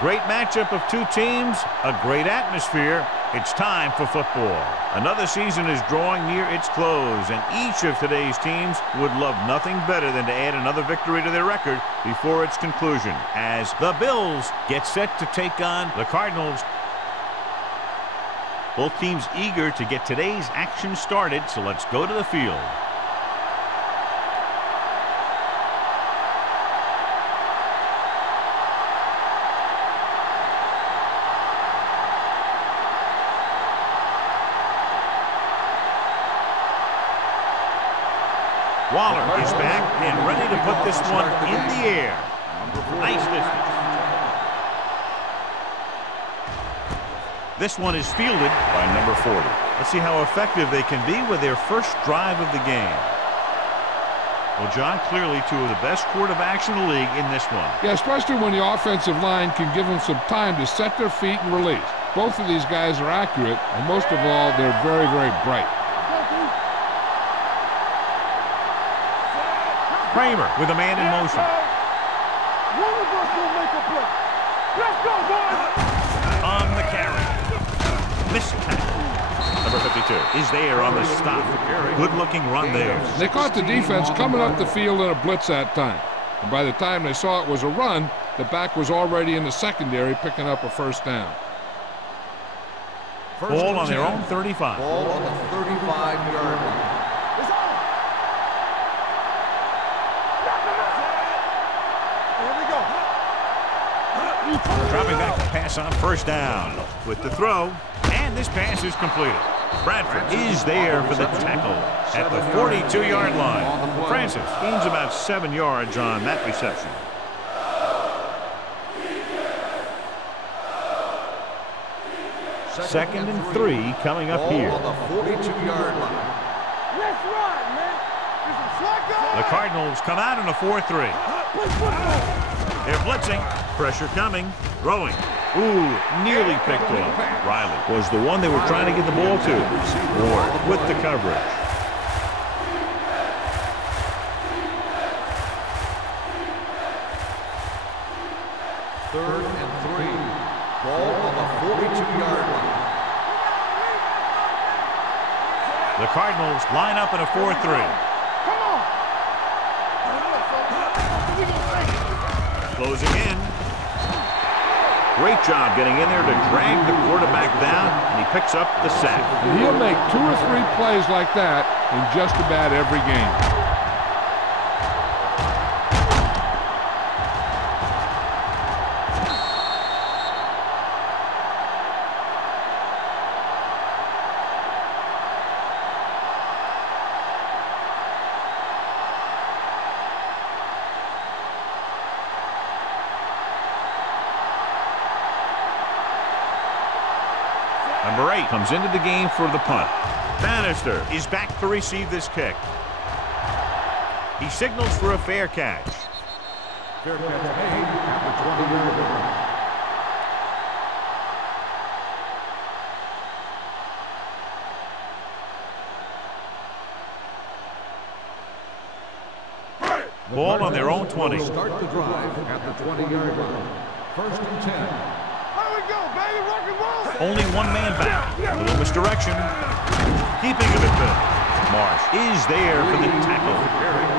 great matchup of two teams, a great atmosphere. It's time for football. Another season is drawing near its close, and each of today's teams would love nothing better than to add another victory to their record before its conclusion, as the Bills get set to take on the Cardinals. Both teams eager to get today's action started, so let's go to the field. Waller is back and ready to put this one in the air. Nice distance. This one is fielded by number 40. Let's see how effective they can be with their first drive of the game. Well, John, clearly two of the best quarterbacks in the league in this one. Yeah, especially when the offensive line can give them some time to set their feet and release. Both of these guys are accurate, and most of all, they're very, very bright. Kramer with a man in motion. One of us will make a play. Let's go, boys! On the carry. Missed tackle. Number 52 is there on the stop. Good-looking run there. They caught the defense coming up the field in a blitz that time. And by the time they saw it was a run, the back was already in the secondary picking up a first down. Ball on their own 35. Ball on the 35-yard line. Dropping back to pass on first down with the throw, and this pass is completed. Bradford is there for the tackle at the 42-yard line. Francis gains about 7 yards on that reception. Second and 3 coming up here. On the 42-yard line. Let's ride, man. The Cardinals come out in a 4-3. They're blitzing. Pressure coming. Throwing. Ooh, nearly picked off. Riley was the one they were trying to get the ball to. Ward with the coverage. Third and 3. Ball on the 42-yard line. The Cardinals line up in a 4-3. Closing in. Great job getting in there to drag the quarterback down, and he picks up the sack. And he'll make 2 or 3 plays like that in just about every game. Number 8 comes into the game for the punt. Bannister is back to receive this kick. He signals for a fair catch. Fair catch made at the 20-yard line. Ball on their own 20. Start the drive at the 20-yard line. First and 10. Only one man back. A little misdirection. Keeping him at good. Marsh is there for the tackle.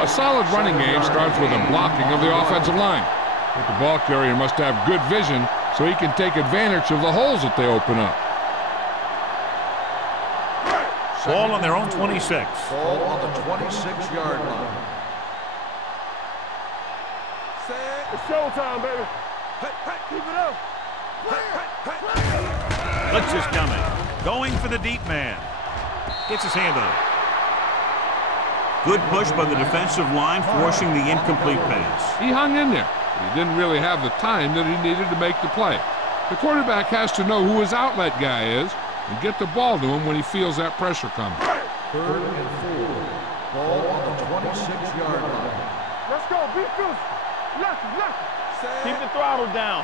A solid running game starts with a blocking of the offensive line. But the ball carrier must have good vision so he can take advantage of the holes that they open up. Ball on their own 26. Ball on the 26-yard line. It's showtime, baby. Keep it up. Blitz is coming. Going for the deep man. Gets his hand on it. Good push by the defensive line, forcing the incomplete pass. He hung in there, but he didn't really have the time that he needed to make the play. The quarterback has to know who his outlet guy is and get the ball to him when he feels that pressure coming. Third and 4. Ball on the 26-yard line. Let's go. Be fierce. Left. Keep the throttle down.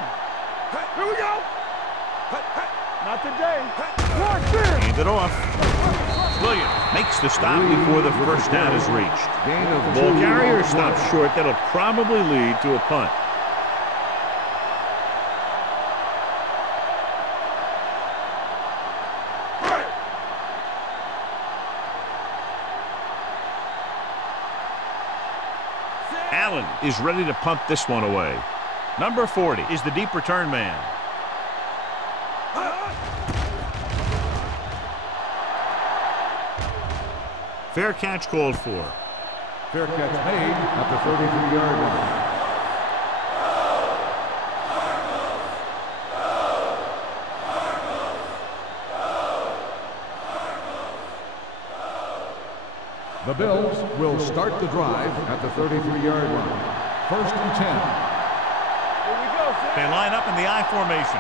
Here we go. Not today. Hand it off. Williams makes the stop before the first down is reached. The ball carrier stops short. That'll probably lead to a punt. Allen is ready to punt this one away. Number 40 is the deep return man. Fair catch called for. Fair catch made at the 33-yard line. The Bills will start the drive at the 33-yard line. 1st and 10. Here we go, Sam. They line up in the I formation.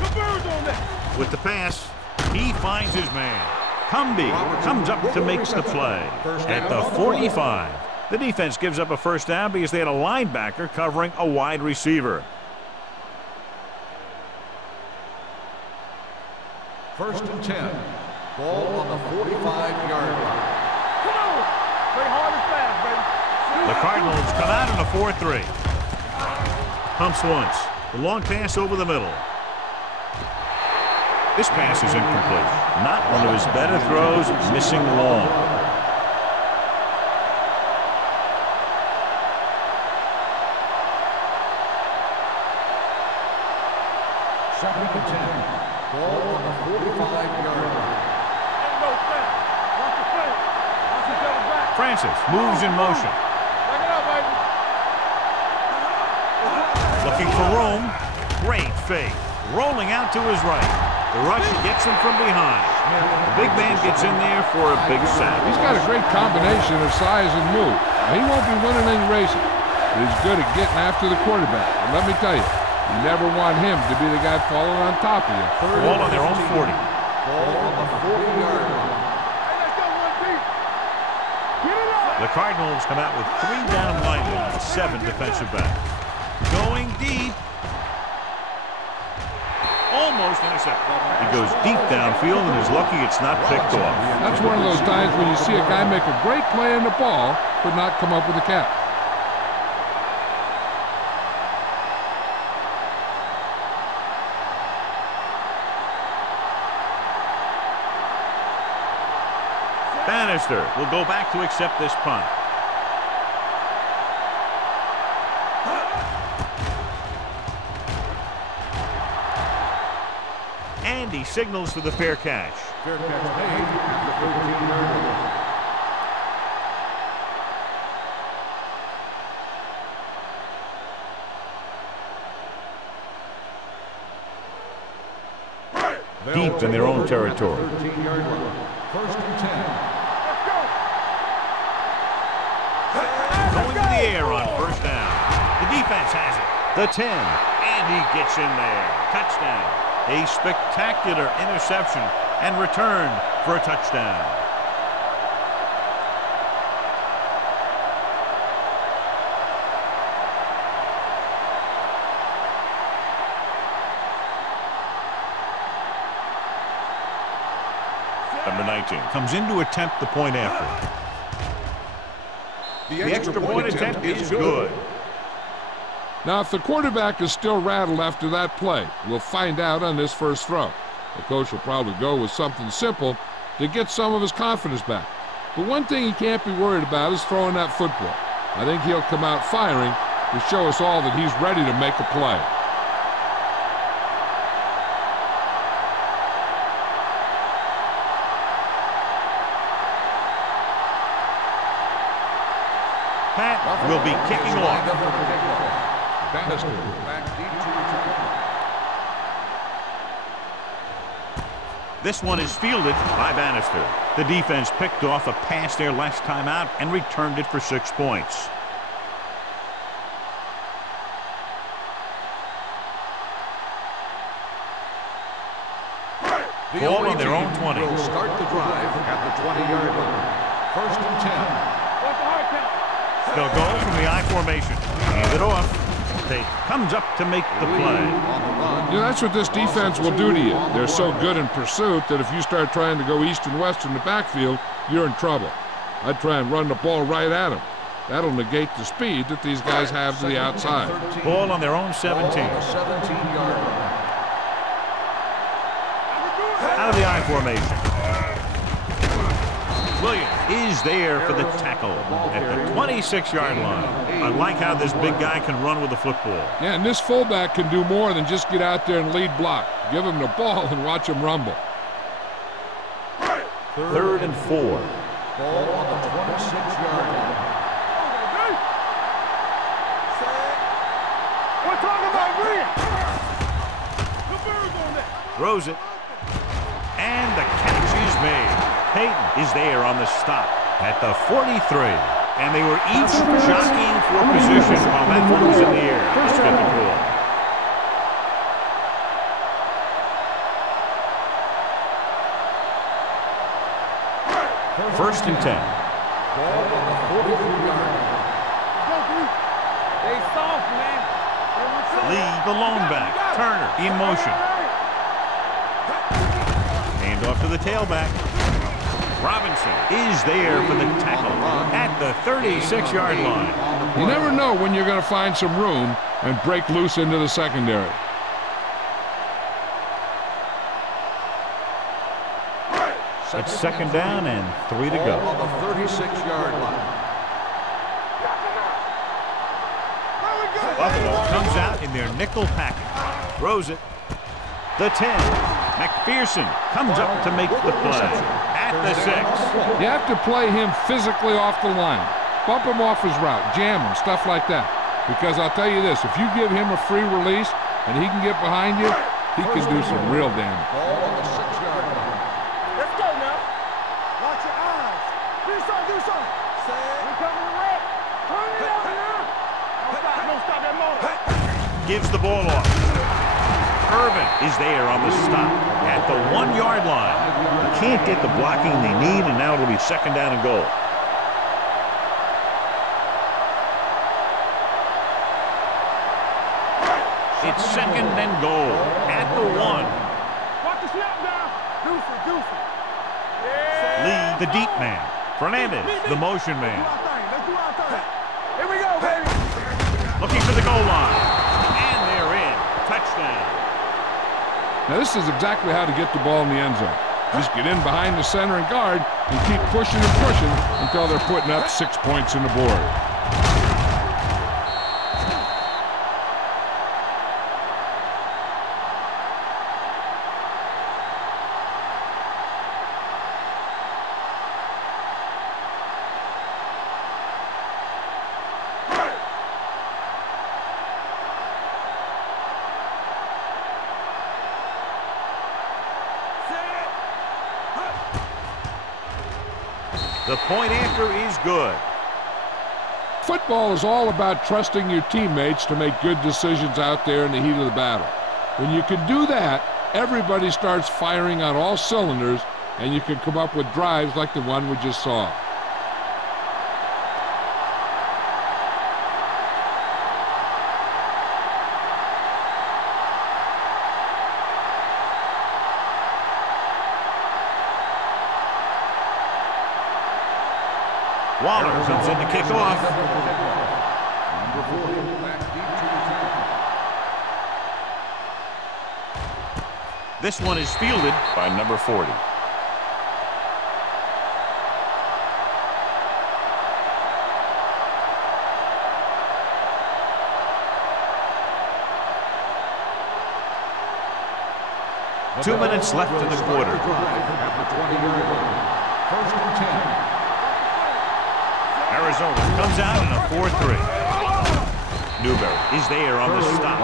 Good birds on that. With the pass, he finds his man. Cumby comes up to make the play at the 45. The defense gives up a first down because they had a linebacker covering a wide receiver. 1st and 10. Ball on the 45-yard line. Come on. Play hard and fast, baby. The Cardinals come out in a 4-3. Pumps once. The long pass over the middle. This pass is incomplete. Not one of his better throws, missing long. Second and 10. Ball on the 45-yard line. Ain't no fence. Watch the fence. Watch each other back. Francis moves in motion. Back it up, baby. Looking for room. Great fake. Rolling out to his right. The rush gets him from behind. The big man gets in there for a big sack. He's got a great combination of size and move. Now, he won't be winning any races, but he's good at getting after the quarterback. And let me tell you, you never want him to be the guy falling on top of you. Ball on their own 40. Ball on the 40-yard line. Hey, let's go one deep. Get it up. The Cardinals come out with 3 down linemen and 7 defensive backs. Going deep. Almost intercepted. He goes deep downfield and is lucky it's not picked off. That's one of those times when you see a guy make a great play on the ball, but not come up with a catch. Bannister will go back to accept this punt. And he signals for the fair catch. Fair catch made at the 13-yard line. Deep in their own territory. 13-yard line. 1st and 10. Let's go. Going to the air on first down. The defense has it. The 10. And he gets in there. Touchdown. A spectacular interception and return for a touchdown. Number 19 comes in to attempt the point after. The extra point attempt is good. Now, if the quarterback is still rattled after that play, we'll find out on this first throw. The coach will probably go with something simple to get some of his confidence back. But one thing he can't be worried about is throwing that football. I think he'll come out firing to show us all that he's ready to make a play. Pat will be kicking off. Bannister back deep to return. This one is fielded by Bannister. The defense picked off a pass their last time out and returned it for 6 points. Ball on their own 20. Will start the drive at the 20-yard line. 1st and 10. What's the hard count? They'll go from the I formation. Hand it off. Tate comes up to make the play. You know, that's what this defense will do to you. They're so good in pursuit that if you start trying to go east and west in the backfield, you're in trouble. I'd try and run the ball right at them. That'll negate the speed that these guys have to the outside. Ball on their own 17. 17-yard line. Out of the I formation. Williams is there for the tackle at the 26-yard line. I like how this big guy can run with the football. Yeah, and this fullback can do more than just get out there and lead block. Give him the ball and watch him rumble. 3rd and 4. Ball on the 26-yard line. We're talking about Green. Throws it. And the catch is made. Peyton is there on the stop at the 43. And they were each jockeying for position while that one was in the air. Let's get the call. First and 10. Ball on the 43-yard line. They soft, man. Lee, the lone back. Turner in motion. Hand off to the tailback. Robinson is there for the tackle at the 36-yard line. You never know when you're going to find some room and break loose into the secondary. It's 2nd down and 3 to go. On the 36-yard line. Buffalo comes out in their nickel package. Throws it. The 10. McPherson comes up to make the play at the 6. You have to play him physically off the line. Bump him off his route, jam him, stuff like that. Because I'll tell you this, if you give him a free release and he can get behind you, he can do some real damage. Ball on the 6-yard line. Let's go now. Watch your eyes. Do something, do something. We coming to wreck. Turn it up now. Don't stop that motor. Gives the ball off. Irvin is there on the stop at the 1-yard line. They can't get the blocking they need, and now it'll be 2nd down and goal. It's 2nd and goal at the 1. Watch the snap now. Deuce it, deuce it. Yeah. Lee, the deep man. Fernandez, the motion man. Let's do our thing. Here we go, baby. Looking for the goal line. And they're in. Touchdown. Now this is exactly how to get the ball in the end zone. Just get in behind the center and guard and keep pushing and pushing until they're putting up 6 points in the board. The point after is good. Football is all about trusting your teammates to make good decisions out there in the heat of the battle. When you can do that, everybody starts firing on all cylinders, and you can come up with drives like the one we just saw. Waller comes in to kick off. This one is fielded by number 40. Two minutes left in the quarter. First and 10. Arizona comes out in a 4-3. Newberry is there on the stop.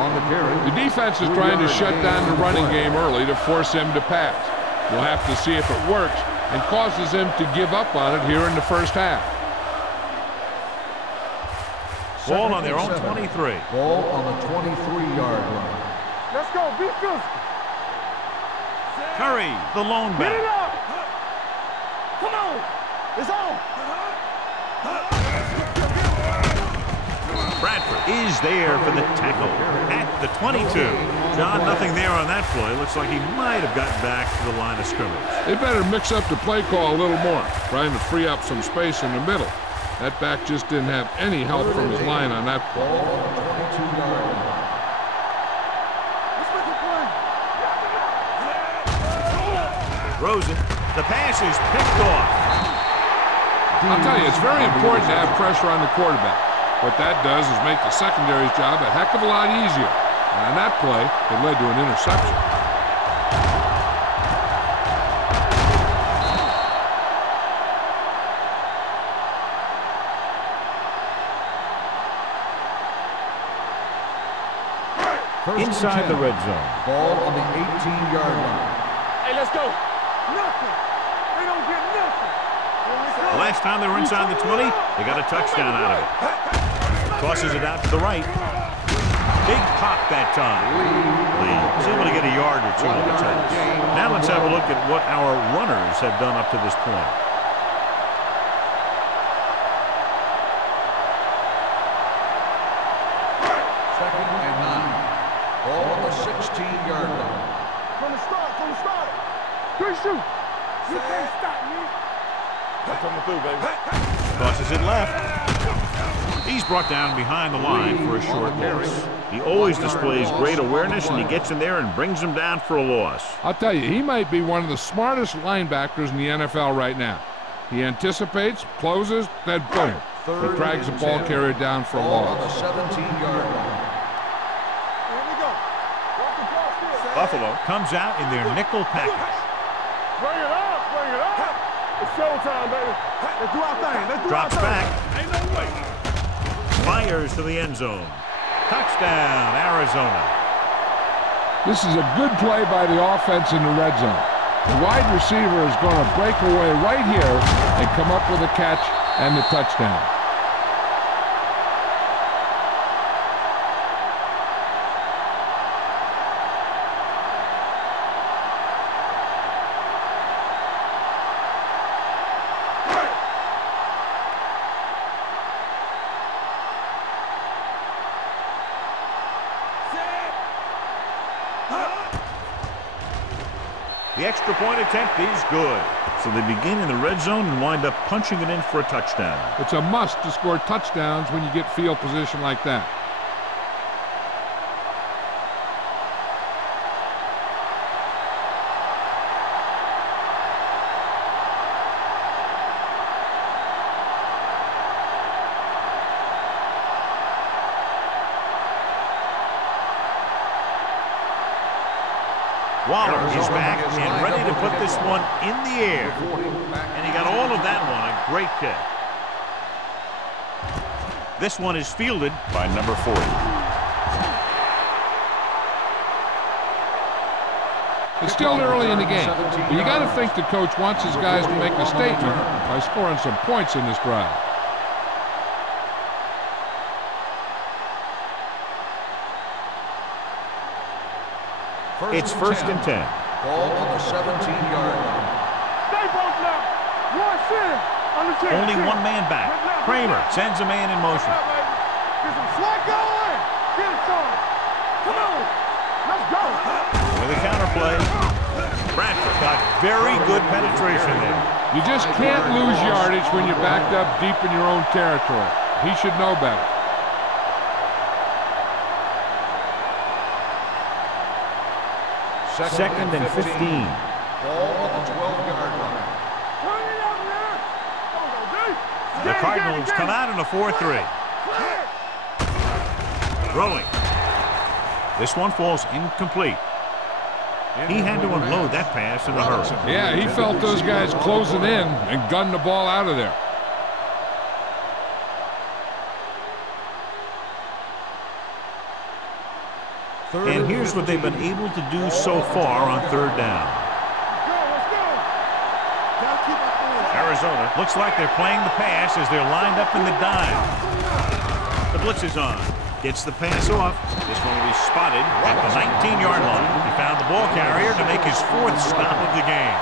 The defense is trying to shut down the running game early to force him to pass. We'll have to see if it works and causes him to give up on it here in the first half. Ball on their own 23. Ball on the 23-yard line. Let's go. Be physical. Curry, the lone Get it back. up. Come on. It's on. Bradford is there for the tackle at the 22. John, nothing there on that play. Looks like he might have gotten back to the line of scrimmage. They better mix up the play call a little more, trying to free up some space in the middle. That back just didn't have any help from his line on that play. Ball on the 22-yard line. Throws it. The pass is picked off. I'll tell you, it's very important to have pressure on the quarterback. What that does is make the secondary's job a heck of a lot easier. And on that play, it led to an interception. Inside the red zone. Ball on the 18-yard line. Hey, let's go. Nothing. They don't get nothing. The last time they were inside the 20, they got a touchdown out of it. Tosses it out to the right. Big pop that time. Lee was able to get a yard or two on the toss. Now let's have a look at what our runners have done up to this point. Second and 9. Ball on the 16-yard line. From the start. Good shoot. You can't stop me. I'm coming through, baby. Tosses it left. He's brought down behind the line for a short loss. He always displays great awareness, and he gets in there and brings him down for a loss. I'll tell you, he might be one of the smartest linebackers in the NFL right now. He anticipates, closes, then boom. He drags the ball carrier down for a Ball on loss. the 17-yard line. Here we go. Walk across here. Buffalo comes out in their nickel package. Bring it up. It's showtime, baby. Let's do our thing. Drops back. Ain't no way. Fires to the end zone. Touchdown, Arizona. This is a good play by the offense in the red zone. The wide receiver is going to break away right here and come up with a catch and the touchdown. The extra point attempt is good. So they begin in the red zone and wind up punching it in for a touchdown. It's a must to score touchdowns when you get field position like that. Waller is back and ready to put this one in the air. And he got all of that one, a great kick. This one is fielded by number 40. It's still early in the game, but you got to think the coach wants his guys to make a statement by scoring some points in this drive. It's first and 10. Ball on the 17-yard line. Stay both now. One sin. On the 10. Only one man back. Kramer sends a man in motion. Get some slack going. Get it started. Come on. Let's go. With a counterplay. Bradford got very good penetration there. You just can't lose yardage when you're backed up deep in your own territory. He should know better. Second and 15. Ball on the 12-yard line. Turn it up now. Go, The Cardinals come out in a 4-3. Throwing. This one falls incomplete. He had to unload that pass in a hurry. Yeah, he felt those guys closing in and gunned the ball out of there. And here's what they've been able to do so far on third down. Arizona looks like they're playing the pass as they're lined up in the dime. The blitz is on. Gets the pass off. This one will be spotted at the 19-yard line. He found the ball carrier to make his fourth stop of the game.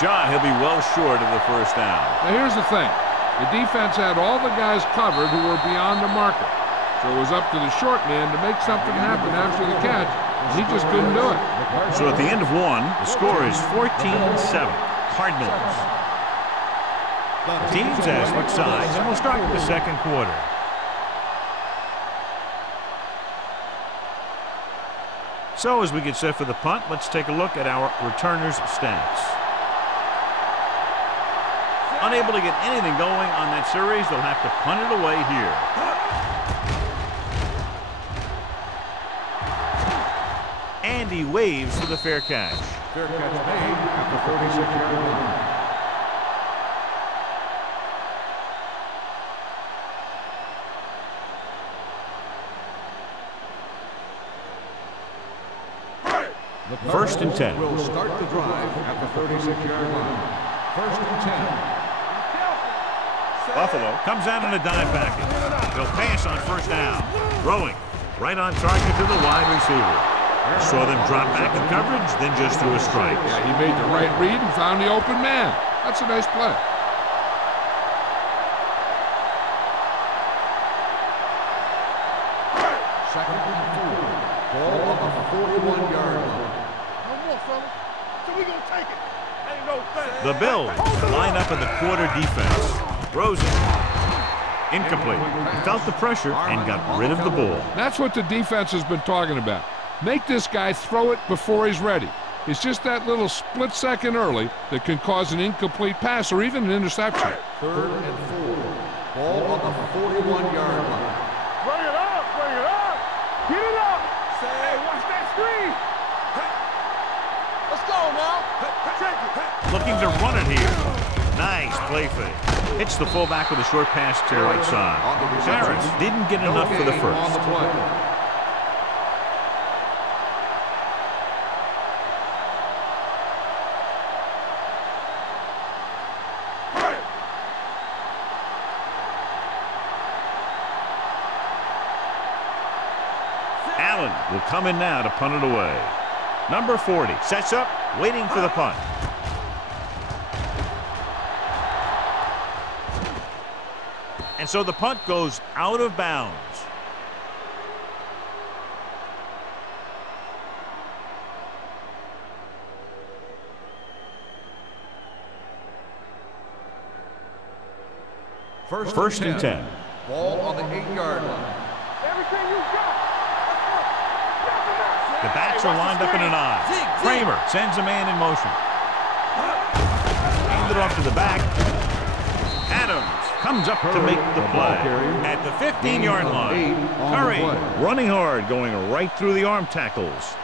John, he'll be well short of the first down. Now here's the thing. The defense had all the guys covered who were beyond the marker. So it was up to the short man to make something happen after the catch, and he just couldn't do it. So at the end of one, the score is 14-7. Cardinals. Teams as switch sides, and we'll start with the second quarter. So as we get set for the punt, let's take a look at our returners' stats. Unable to get anything going on that series, they'll have to punt it away here. And he waves for the fair catch. Fair catch made at the 46-yard line. First and 10. Will start the drive at the 36-yard line. First and 10. Buffalo comes out in a dime package. They'll pass on first down. Throwing right on target to the wide receiver. Saw them drop back in coverage, then just threw a strike. Yeah, he made the right read and found the open man. That's a nice play. Second and 4. Ball on the 41-yard line. So we gonna take it. Ain't no thing. The Bills line up in the quarter defense. Throws it. Incomplete. Felt the pressure and got rid of the ball. That's what the defense has been talking about. Make this guy throw it before he's ready. It's just that little split second early that can cause an incomplete pass or even an interception. Third and 4. Ball on the 41-yard line. Bring it up, bring it up. Get it up. Hey, watch that screen. Let's go now. Check it. Looking to run it here. Nice play fake. Hits the fullback with a short pass to the right side. Harris didn't get enough for the On the first. play. Allen will come in now to punt it away. Number 40 sets up, waiting for the punt. And so the punt goes out of bounds. First and 10. Ball on the 8-yard line. Everything you got. The backs are lined up in an I. Kramer sends a man in motion. Hand it off to the back. Adams comes up to make the play. At the 15-yard line, Curry running hard, going right through the arm tackles.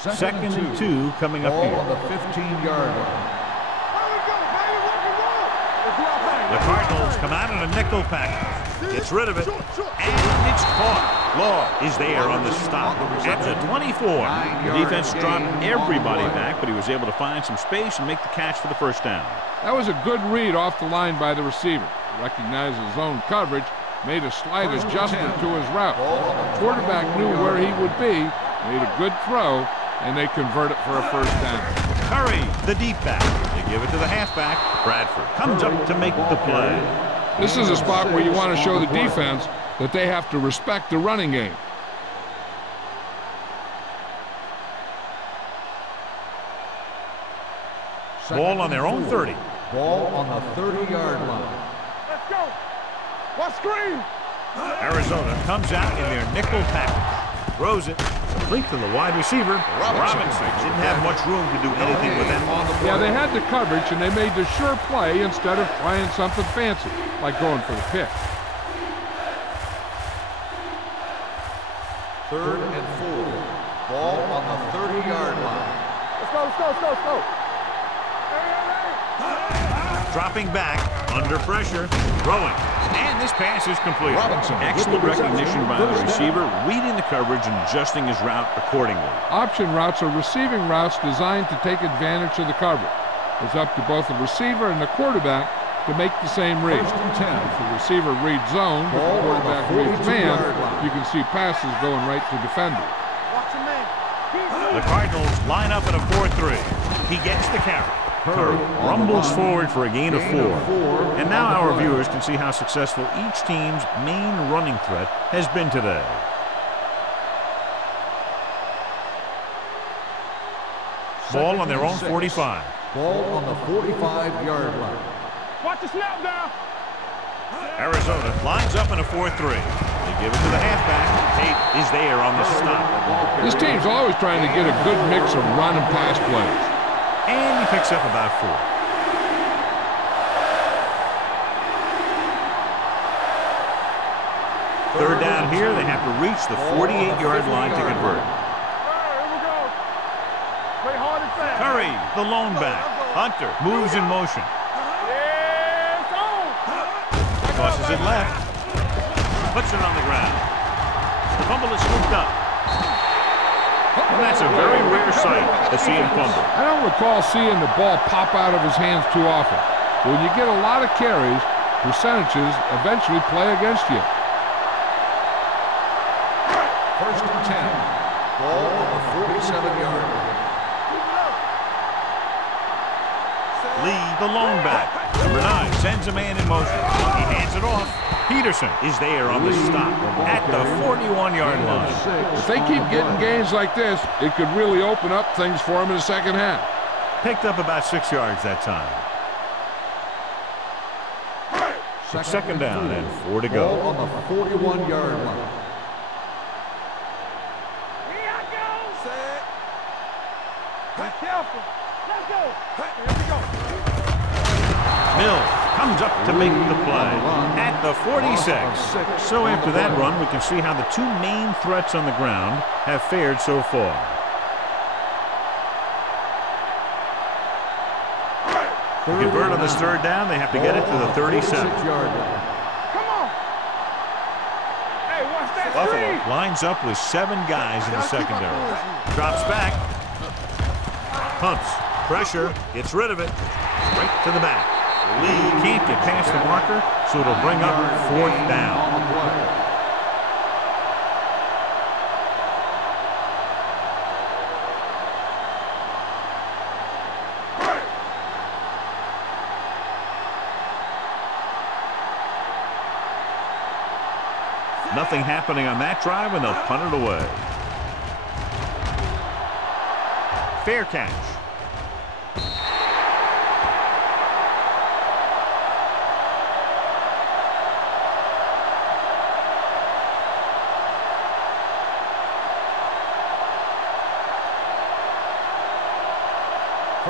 Second and 2 coming up Ball here. on the 15-yard line. The Cardinals come out in a nickel package. Gets rid of it. And it's caught. Law is there on the stop. At the 24. The defense dropped everybody back, but he was able to find some space and make the catch for the first down. That was a good read off the line by the receiver. Recognized his zone coverage, made a slight adjustment to his route. The quarterback knew where he would be, made a good throw, and they convert it for a first down. Curry, the deep back. They give it to the halfback. Bradford comes up to make the play. This is a spot where you want to show the defense that they have to respect the running game. Ball on their own 30. Ball on the 30-yard line. Let's go. What screen? Arizona comes out in their nickel package. Throws it. Complete to the wide receiver. Robinson didn't have much room to do anything with that. Yeah, they had the coverage, and they made the sure play instead of trying something fancy, like going for the pick. Third and 4. Ball on the 30-yard line. Let's go, let's go, let's go, let's go. Dropping back, under pressure, throwing. And this pass is complete. Excellent recognition by the receiver, reading the coverage and adjusting his route accordingly. Option routes are receiving routes designed to take advantage of the coverage. It's up to both the receiver and the quarterback to make the same read. First and 10. If the receiver reads zone, but the quarterback reads man, you can see passes going right to defender. Watch your man. The Cardinals line up at a 4-3. He gets the carry. Curry rumbles forward for a gain of 4. And now our viewers can see how successful each team's main running threat has been today. Ball on their own 45. Ball on the 45-yard line. Watch the snap now. Arizona lines up in a 4-3. They give it to the halfback. Tate is there on the stop. This team's always trying to get a good mix of run and pass plays. And he picks up about 4. Third down here, they have to reach the 48-yard line to convert. Curry, the lone back. Hunter moves in motion. Tosses it left. Puts it on the ground. The fumble is scooped up. And that's a very rare sight to see him fumble. I don't recall seeing the ball pop out of his hands too often. But when you get a lot of carries, percentages eventually play against you. First and 10. Ball on the 47-yard line. Lee, the lone back. Number 9 sends a man in motion. He hands it off. Peterson is there on the stop at the 41-yard line. If they keep getting gains like this, it could really open up things for him in the second half. Picked up about 6 yards that time. Second down and 4 to go. Ball on the 41-yard line. Mills comes up to make the play at the 46. So after that run, we can see how the 2 main threats on the ground have fared so far. To convert on this third down, they have to get it to the 37. Buffalo lines up with 7 guys in the secondary. Drops back. Pumps. Pressure. Gets rid of it. Right to the back. Lee can't get past the marker, so it'll bring up 4th down. Nothing happening on that drive, and they'll punt it away. Fair catch.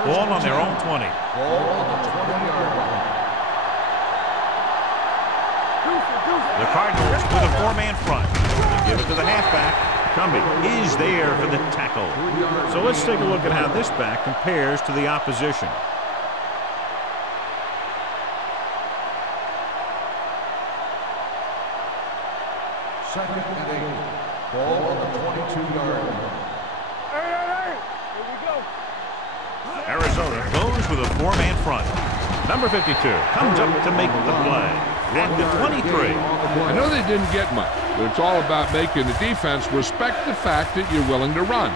Ball on their own 20. Ball on the 20-yard line. The Cardinals with a 4-man front. They give it to the halfback. Cumbie is there for the tackle. So let's take a look at how this back compares to the opposition. Second and 8. Ball on the 22-yard line. Arizona goes with a 4-man front. Number 52 comes up to make the play at the 23. I know they didn't get much, but it's all about making the defense respect the fact that you're willing to run.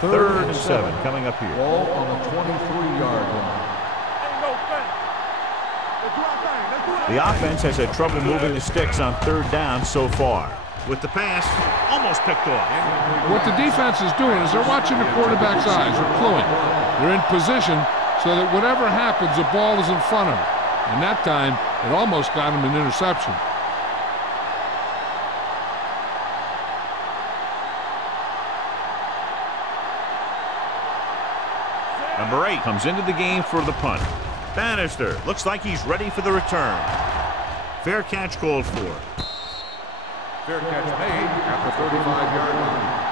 Third and 7 coming up here. Ball on the 23-yard line. The offense has had trouble moving the sticks on third down so far. With the pass, almost picked off. What the defense is doing is they're watching the quarterback's eyes. They're cluing. They're in position so that whatever happens, the ball is in front of them. And that time, it almost got him an interception. Number 8 comes into the game for the punt. Bannister looks like he's ready for the return. Fair catch called for. Fair catch made at the 35-yard line.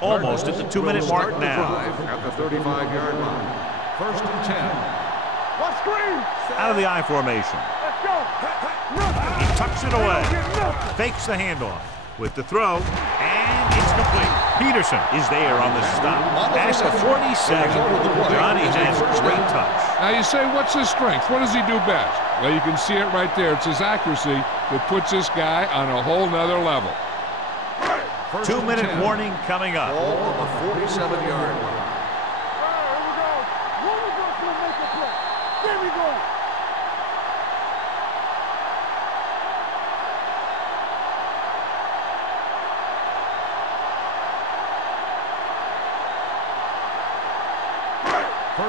Almost at the 2-minute mark now. At the 35-yard line. First and 10. What screen? Out of the I formation. Let's go. He tucks it away. Fakes the handoff with the throw, and it's complete. Peterson is there on the stop. At the 47. Johnny has great touch. Now you say, what's his strength? What does he do best? Well, you can see it right there. It's his accuracy that puts this guy on a whole nother level. 2-minute warning coming up. Ball on the 47-yard line.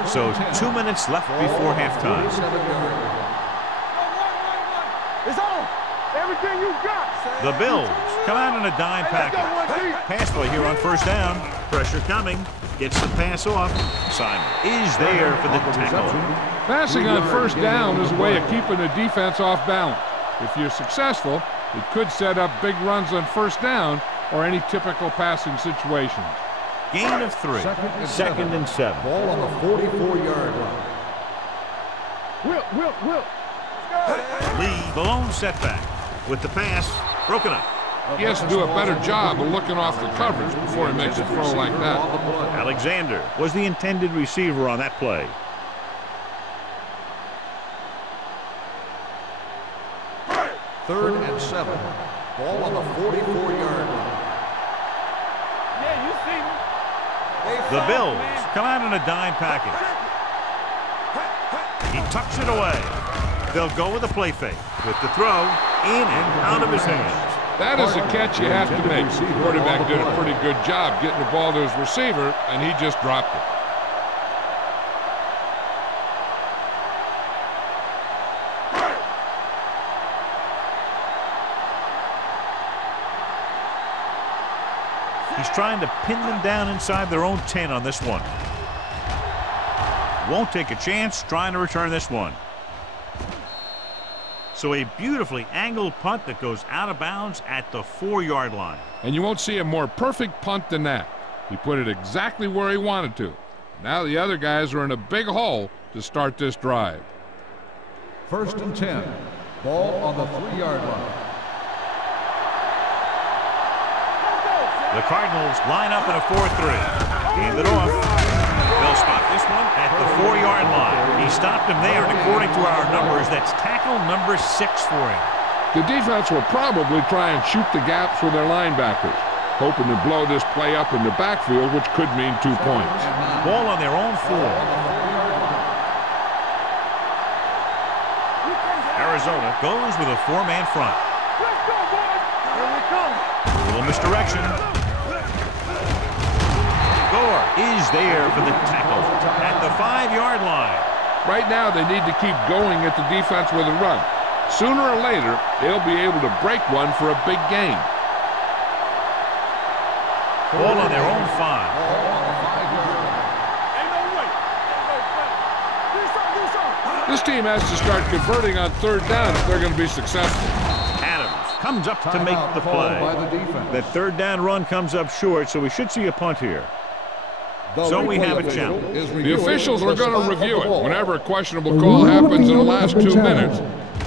So 2 minutes left before halftime. It's on. Everything you got. The Bills come out in a dime package. Pass play here on first down. Pressure coming. Gets the pass off. Simon is there for the tackle. Passing on first down is a way of keeping the defense off balance. If you're successful, it could set up big runs on first down or any typical passing situations. Gain of 3. Second and 7. Ball on the 44-yard line. Will. Lee, the lone setback. With the pass, broken up. He has to do a better job of looking off the coverage before he makes a throw like that. Alexander was the intended receiver on that play. Third and 7. Ball on the 44-yard line. Yeah, you see me. The Bills come out in a dime package. He tucks it away. They'll go with a play fake. With the throw, in and out of his hands. That is a catch you have to make. The quarterback did a pretty good job getting the ball to his receiver, and he just dropped it. He's trying to pin them down inside their own 10 on this one. Won't take a chance trying to return this one. So a beautifully angled punt that goes out of bounds at the 4-yard line. And you won't see a more perfect punt than that. He put it exactly where he wanted to. Now the other guys are in a big hole to start this drive. First and 10. Ball on the 3-yard line. The Cardinals line up in a 4-3. Hand it off. They'll spot this one at the 4-yard line. He stopped him there, and according to our numbers, that's tackle number 6 for him. The defense will probably try and shoot the gaps with their linebackers, hoping to blow this play up in the backfield, which could mean 2 points. Ball on their own 4. Arizona goes with a 4-man front. Let's go, boys. Here we come. A little misdirection. Gore is there for the tackle at the 5-yard line. Right now, they need to keep going at the defense with a run. Sooner or later, they'll be able to break one for a big gain. Ball on their own 5. Ain't no way. Do something. This team has to start converting on third down if they're going to be successful. Adams comes up to make the play. By the defense. That third down run comes up short, so we should see a punt here. So we have a challenge. The officials are going to review it. Whenever a questionable call happens in the last 2 minutes,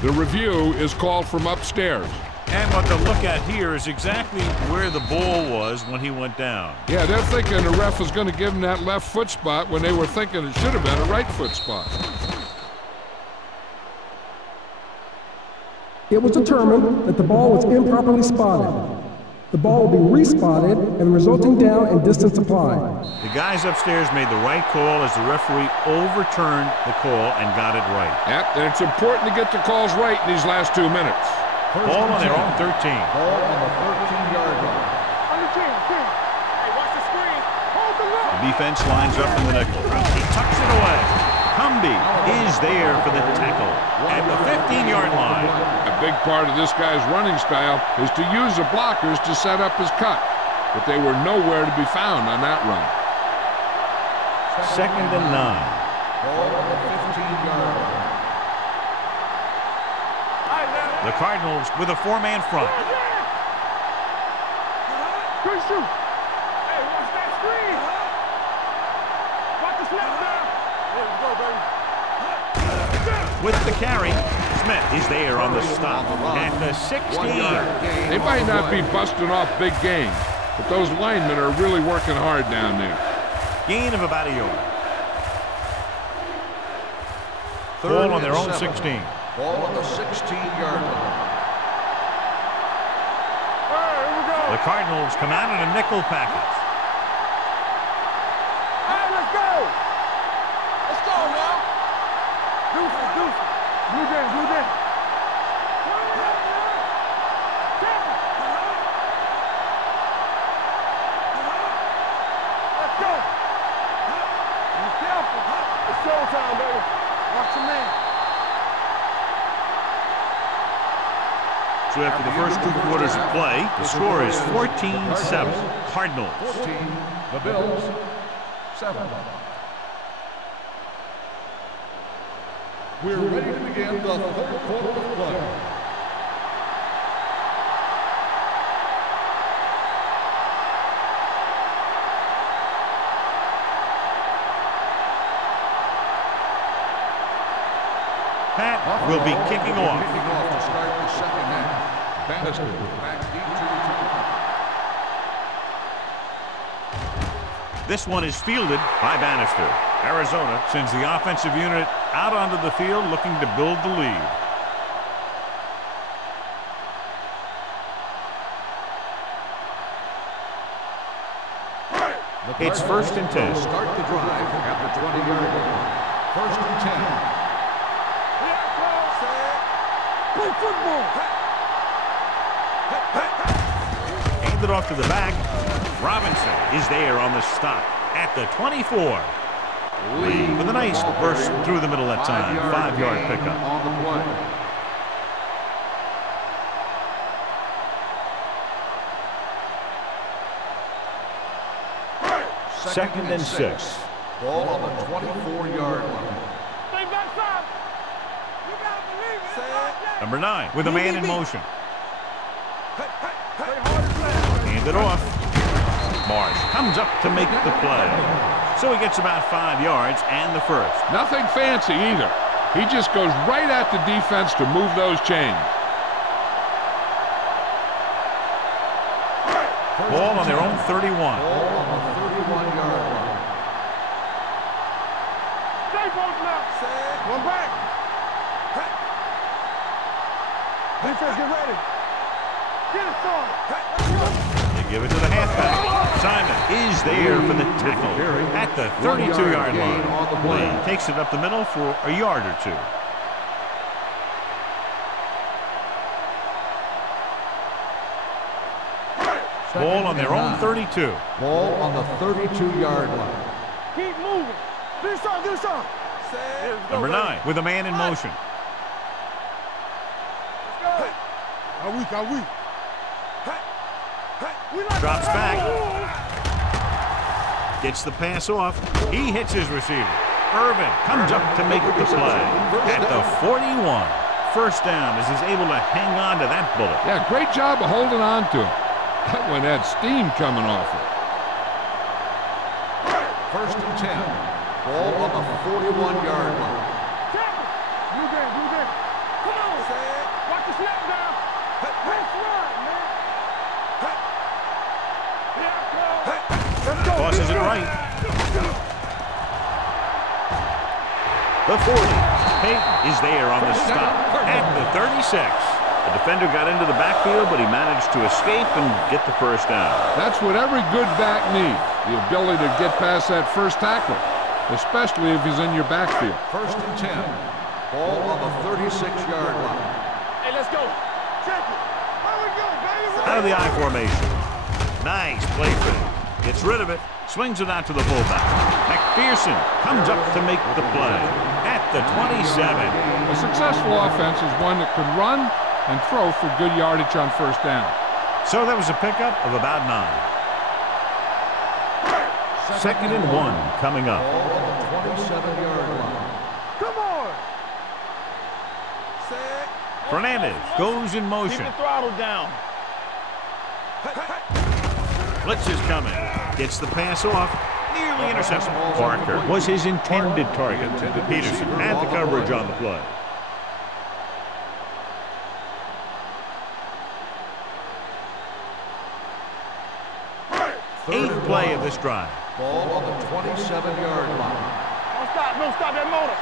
the review is called from upstairs. And what they'll look at here is exactly where the ball was when he went down. Yeah, they're thinking the ref is going to give him that left foot spot when they were thinking it should have been a right foot spot. It was determined that the ball was improperly spotted. The ball will be respotted and resulting down and distance applied. The guys upstairs made the right call as the referee overturned the call and got it right. Yep, and it's important to get the calls right in these last 2 minutes. Ball on their own 13. Ball on the 13-yard line. On the 10. Hey, watch the screen. Hold the look. The defense lines up in the nickel. He tucks it away. Humby is there for the tackle at the 15-yard line. A big part of this guy's running style is to use the blockers to set up his cut, but they were nowhere to be found on that run. Second and 9. Ball on the 15-yard line. The Cardinals with a 4-man front. Good shoot. Hey, watch that screen. Watch the snap now. Here we go, baby. With the carry, Smith is there on the stop at the 16. They might not be busting off big games, but those linemen are really working hard down there. Gain of about a yard. Ball on their own 16. Ball on the 16-yard line. The Cardinals come out in a nickel package. All right, let's go. Let's go now. Deuce. Blue down. Let's go. Be careful. So after the first 2 quarters of play, the score is 14-7. Cardinals. 14, the Bills, 7. We're ready to begin the third quarter of play. Pat will be kicking off. Kicking off to start the second half. Bannister back deep to return. This one is fielded by Bannister. Arizona sends the offensive unit out onto the field looking to build the lead. It's 1st and 10. Start the drive at the 20-yard line. 1st and 10. Play football. Handed off to the back. Robinson is there on the stop at the 24. Lee with a nice burst through the middle that time. 5-yard pickup. On the play. Second and 6. Ball on the 24-yard line. Stay back side. You gotta believe it. Number 9 with a man in motion. Play hard and fast. Handed off. Marsh comes up to make the play. So he gets about 5 yards and the first. Nothing fancy either. He just goes right at the defense to move those chains. Ball on their own 31. Ball on the 31-yard line. Stay both now. One back. Defense, get ready. Get it started. They give it to the halfback. Simon is there for the tackle at the 32-yard line. Lee takes it up the middle for a yard or 2. Ball on their own 32. Ball on the 32-yard line. Keep moving. Do something, do something. Number 9 with a man in motion. Are weak, are weak. Drops back. Gets the pass off. He hits his receiver. Irvin comes up to make the play at the 41. First down as he's able to hang on to that bullet. Yeah, great job of holding on to him. That one had steam coming off it. 1st and 10. Ball on the 41-yard line. Blue game, blue game. Come on. Watch the snap down. Let's run, man. Let's go. Tosses it right. The 40. Peyton is there on the stop at the 36. The defender got into the backfield, but he managed to escape and get the first down. That's what every good back needs, the ability to get past that first tackle, especially if he's in your backfield. 1st and 10. Ball on the 36-yard line. Hey, let's go. Check it. How we go, baby? Out of the I formation. Nice play fake. Gets rid of it. Swings it out to the fullback. McPherson comes up to make the play at the 27. A successful offense is one that can run and throw for good yardage on first down. So that was a pickup of about 9. Second and 1 coming up. Ball on the 27-yard line. Come on. Fernandez goes in Keep motion. the throttle down. Blitz is coming. Gets the pass off. Nearly intercepted. Parker was his intended target. Peterson had the coverage on the play. Eighth play of this drive. Ball on the 27-yard line. Don't stop that motor.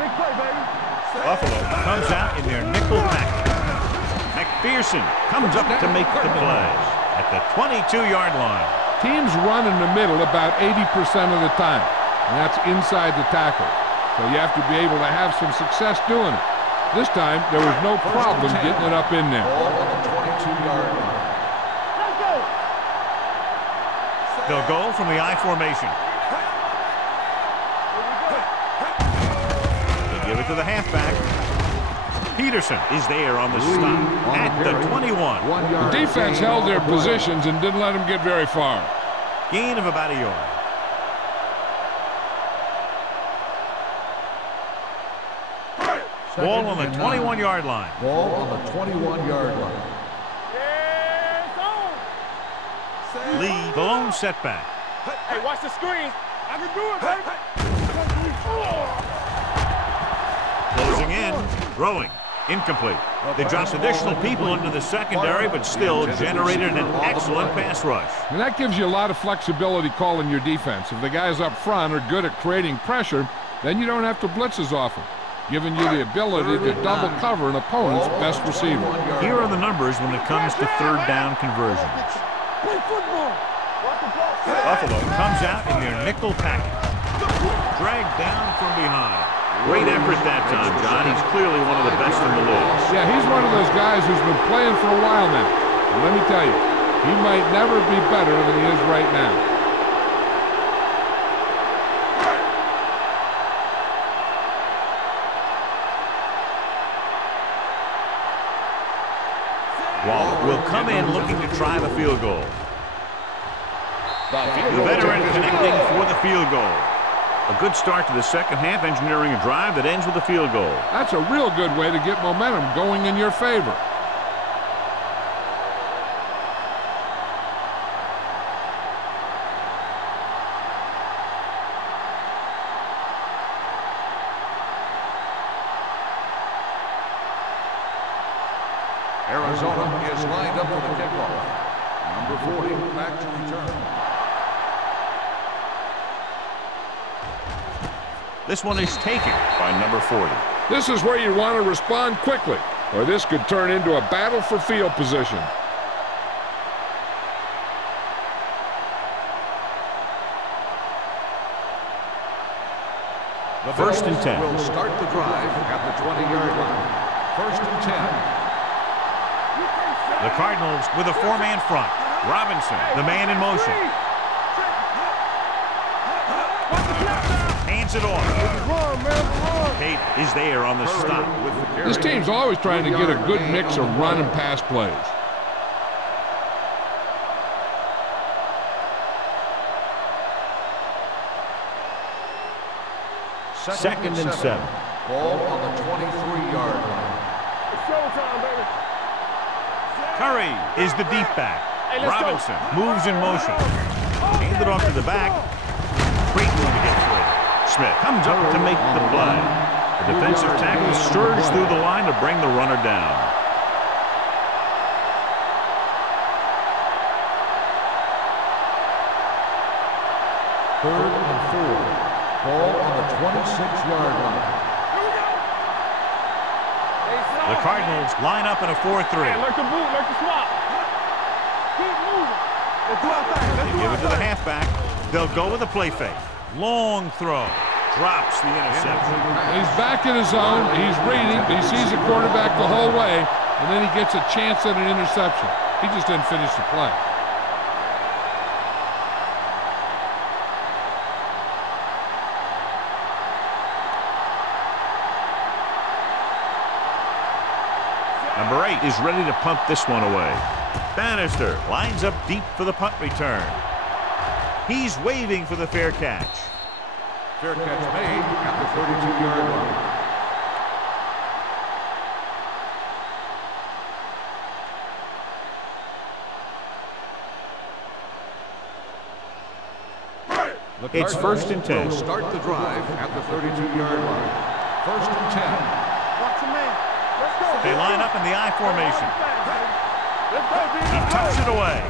Big play, baby. Buffalo comes out in their nickel package. McPherson comes up to make the play at the 22-yard line. Teams run in the middle about 80% of the time, and that's inside the tackle. So you have to be able to have some success doing it. This time, there was no problem getting it up in there. Ball on the 22-yard line. Let's go. They'll go from the I formation. They give it to the halfback. Peterson is there on the stop at the 21. The defense held their positions and didn't let them get very far. Gain of about a yard. Ball on the 21-yard line. Ball on the 21-yard line. Lee, the lone setback. Hey, watch the screen. I can do it, baby. Closing in, throwing, incomplete. They dropped additional people into the secondary, but still generated an excellent pass rush. And that gives you a lot of flexibility calling your defense. If the guys up front are good at creating pressure, then you don't have to blitz as often, giving you the ability to double cover an opponent's best receiver. Here are the numbers when it comes to third down conversions. Play football. Buffalo comes out in their nickel package. Dragged down from behind. Great effort that time, John. He's clearly one of the best in the league. Yeah, he's one of those guys who's been playing for a while now. And let me tell you, he might never be better than he is right now. Waller will come in looking to try the field goal. The veteran connecting for the field goal. A good start to the second half, engineering a drive that ends with a field goal. That's a real good way to get momentum going in your favor. Arizona is lined up for the kickoff. Number 40 back to return. This one is taken by number 40. This is where you want to respond quickly, or this could turn into a battle for field position. The First and 10. Will start the drive at the 20-yard line. First and 10. The Cardinals with a four-man front. Robinson, the man in motion. Hands it off. Tate is there on the stop. This team's always trying to get a good mix of run and pass plays. Second and 7. Ball on the 23-yard line. It's showtime, baby. Curry is the deep back. Robinson moves in motion. Hand it off to the back. Great move to get through. Smith comes up to make the play. The defensive tackle surged through the line to bring the runner down. Third and 4. Ball on the 26-yard line. The Cardinals line up in a 4-3. Like the boot, like the swap. Keep moving. Let's do our thing. They give it to the halfback. They'll go with a play fake. Long throw. Drops the interception. He's back in his zone. He's reading. He sees the quarterback the whole way, and then he gets a chance at an interception. He just didn't finish the play. Number 8 is ready to punt this one away. Bannister lines up deep for the punt return. He's waving for the fair catch. Fair catch made at the 32-yard line. It's first and 10. Will start the drive at the 32-yard line. First and 10. Watch your man. Let's go. They line up in the I formation. Let's go, D. He tucks it away.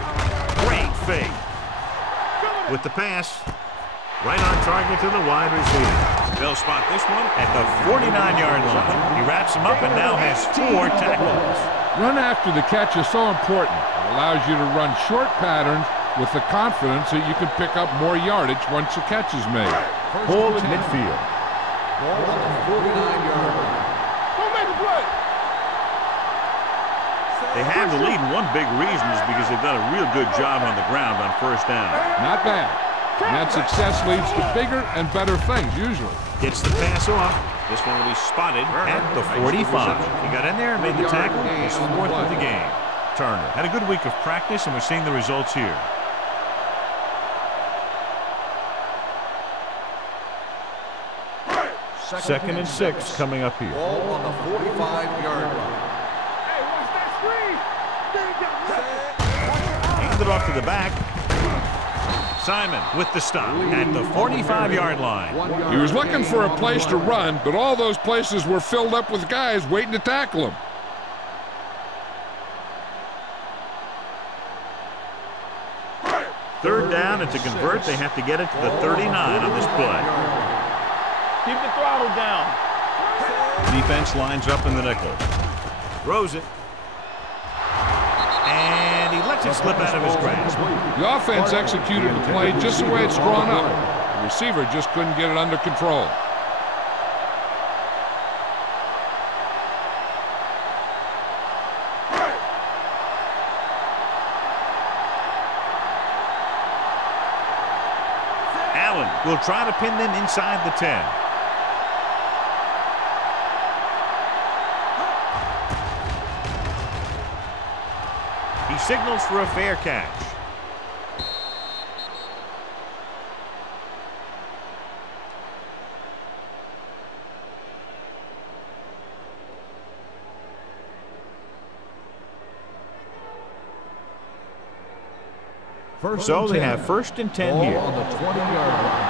Great fake. With the pass, right on target to the wide receiver. They'll spot this one at the 49-yard line. He wraps him up and now has 4 tackles. Run after the catch is so important. It allows you to run short patterns with the confidence that you can pick up more yardage once the catch is made. Ball at midfield. Ball on the 49-yard line. Don't make a play. They have the lead, and one big reason is because they've done a real good job on the ground on first down. Not bad. And that success leads to bigger and better things, usually. Gets the pass off. This one will be spotted at the 45. He got in there and made the tackle. His fourth of the game. Turner had a good week of practice, and we're seeing the results here. Second and 6 coming up here. Ball on the 45-yard line. Hey, watch that screen. Handed off to the back. Simon with the stop at the 45-yard line. He was looking for a place to run, but all those places were filled up with guys waiting to tackle him. Third down, and to convert, they have to get it to the 39 on this play. Keep the throttle down. Defense lines up in the nickel. Throws it. And he lets it slip out of his grasp. The offense executed the play just the way it's drawn up. The receiver just couldn't get it under control. Allen will try to pin them inside the 10. He signals for a fair catch. So they have first and 10 here. On the 20-yard line.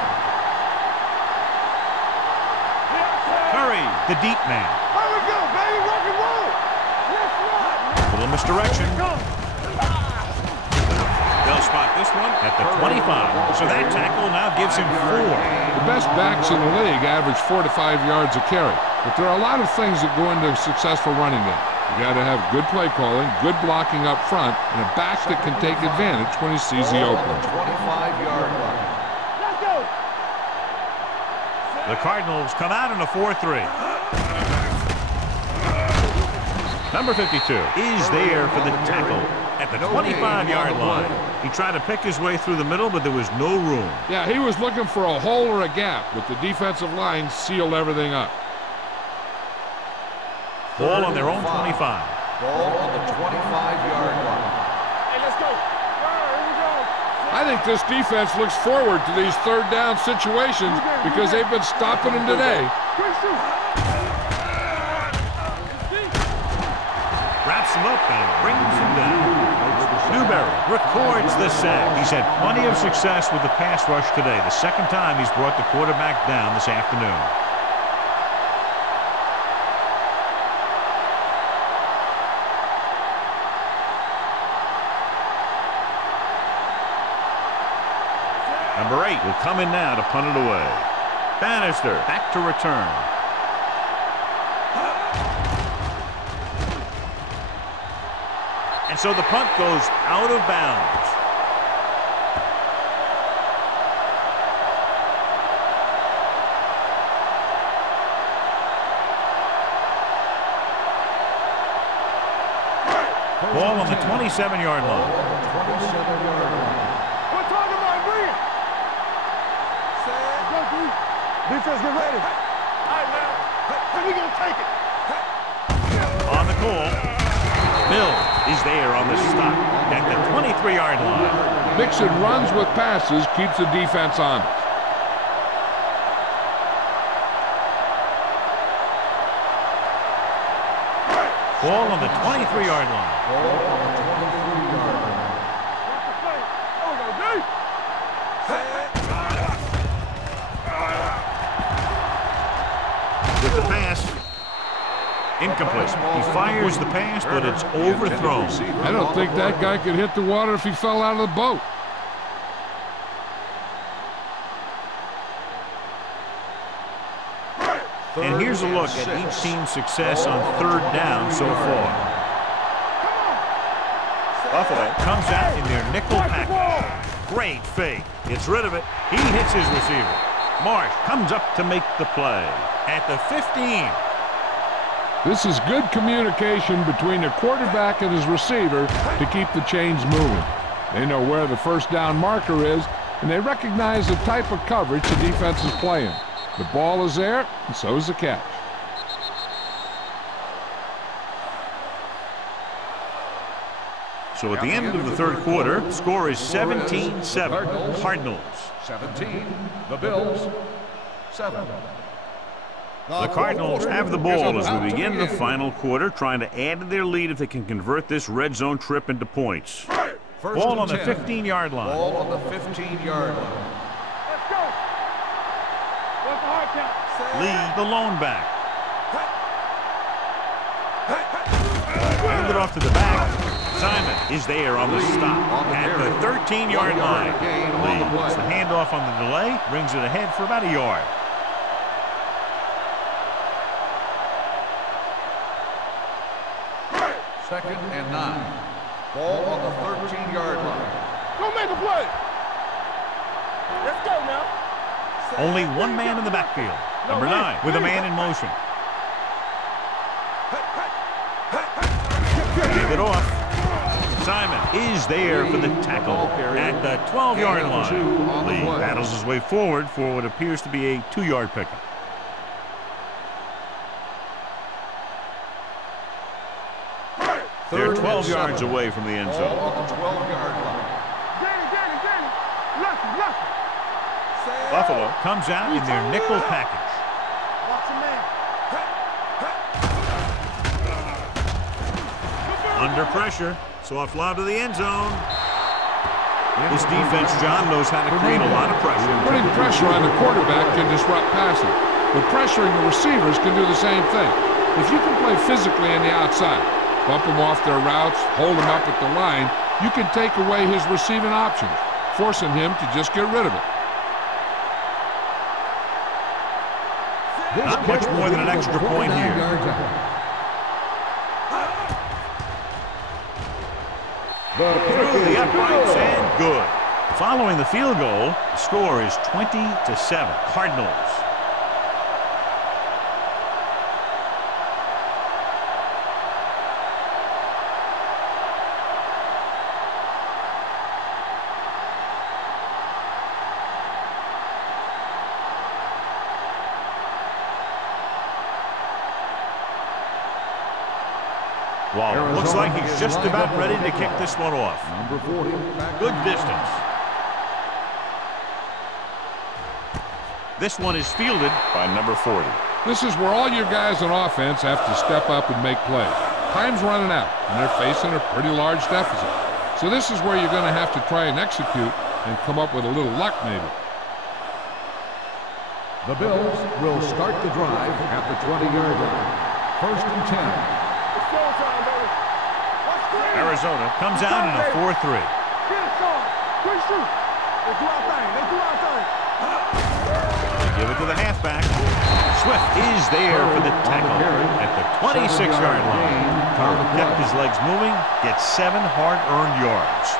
Curry, the deep man. Here we go, baby. Rock and roll. Let's rock. Little misdirection. They'll spot this one at the 25. So that tackle now gives him 4. The best backs in the league average 4 to 5 yards a carry. But there are a lot of things that go into a successful running game. You got to have good play calling, good blocking up front, and a back that can take advantage when he sees the opening. 25-yard line. Let's go. The Cardinals come out in a 4-3. Number 52 is there for the tackle at the 25-yard line. He tried to pick his way through the middle, but there was no room. Yeah, he was looking for a hole or a gap, but the defensive line sealed everything up. Ball on their own 25. Ball on the 25-yard line. Hey, let's go. Here we go. I think this defense looks forward to these third down situations because they've been stopping them today. Quick shoot. Wraps him up and brings him down. Newberry records the sack. He's had plenty of success with the pass rush today. The second time he's brought the quarterback down this afternoon. Number 8 will come in now to punt it away. Bannister back to return. And so the punt goes out of bounds. Ball on the 27-yard line. 27-yard line. What time am I bringing? Go, D. Defense, get ready. All right, man. Hey, we gonna take it. On the call. Bill is there on the stop at the 23-yard line. Mixon runs with passes, keeps the defense honest. Ball on the 23-yard line. Ball on the 23-yard line. Watch the play. There we go, D. With the pass. Incomplete. He fires the pass, but it's overthrown. I don't think that guy could hit the water if he fell out of the boat. And here's a look at each team's success on third down so far. Buffalo comes out in their nickel package. Great fake. Gets rid of it. He hits his receiver. Marsh comes up to make the play at the 15. This is good communication between the quarterback and his receiver to keep the chains moving. They know where the first down marker is, and they recognize the type of coverage the defense is playing. The ball is there, and so is the catch. So at the end of the third quarter, the score is 17-7. Cardinals. 17. The Bills. 7. The Cardinals have the ball as we begin the final quarter, trying to add to their lead if they can convert this red zone trip into points. Ball on the 15-yard line. Ball on the 15-yard line. Let's go. What's the hard count? Lee, the lone back. Hand it off to the back. Simon is there on the stop at the 13-yard line. Lee gets the handoff on the delay, brings it ahead for about a yard. Second and 9. Ball on the 13-yard line. Go make a play. Let's go now. Only one man in the backfield. Number 9 with a man in motion. Give it off. Simon is there for the tackle at the 12-yard line. Lee battles his way forward for what appears to be a 2-yard pickup. They're 12 yards away from the end zone. Ball on the 12-yard line. Danny. Lucky. Buffalo comes out in their nickel package. Watch a man. Under pressure. Soft lob to the end zone. This defense, John, knows how to create a lot of pressure. Putting pressure on the quarterback can disrupt passing, but pressuring the receivers can do the same thing. If you can play physically on the outside, bump them off their routes, hold them up at the line, you can take away his receiving options, forcing him to just get rid of it. Not much more than an extra point here. Through the uprights and good. Following the field goal, the score is 20-7. Cardinals. Waller looks like he's just about ready to kick this one off. Number 40. Good distance. This one is fielded by number 40. This is where all your guys on offense have to step up and make plays. Time's running out, and they're facing a pretty large deficit. So this is where you're going to have to try and execute and come up with a little luck maybe. The Bills will start the drive at the 20-yard line. First and 10. It's go time, baby. Watch screen. Arizona comes out in a 4-3. Get it, Sean. Quick shoot. They do our thing. They give it to the halfback. Swift is there for the tackle at the 26-yard line. Carter kept his legs moving, gets 7 hard-earned yards.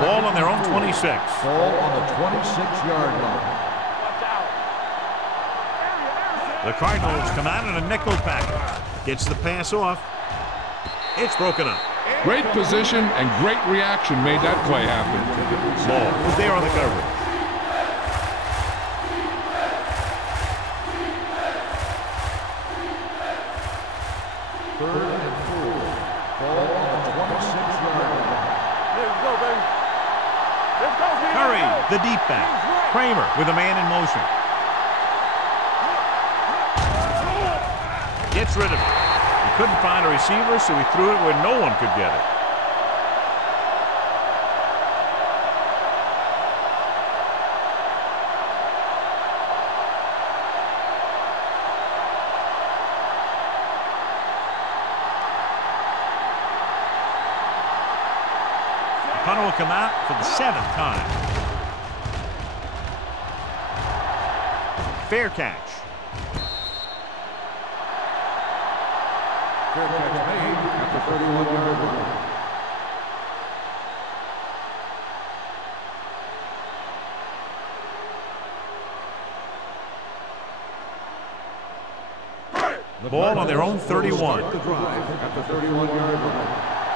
Ball on their own 26. Ball on the 26-yard line. Watch out. The Cardinals come out in a nickel package. Gets the pass off. It's broken up. Great position and great reaction made that play happen. Ball is there on the coverage. Third and 4. Ball on the 26-yard line. Let's go, baby. Let's go, man. Curry, the deep back. Kramer with a man in motion. Gets rid of it. He couldn't find a receiver, so he threw it where no one could get it. The punter will come out for the 7th time. Fair catch. Fair catch made at the 31-yard line. The ball on their own 31. The drive at the 31-yard line.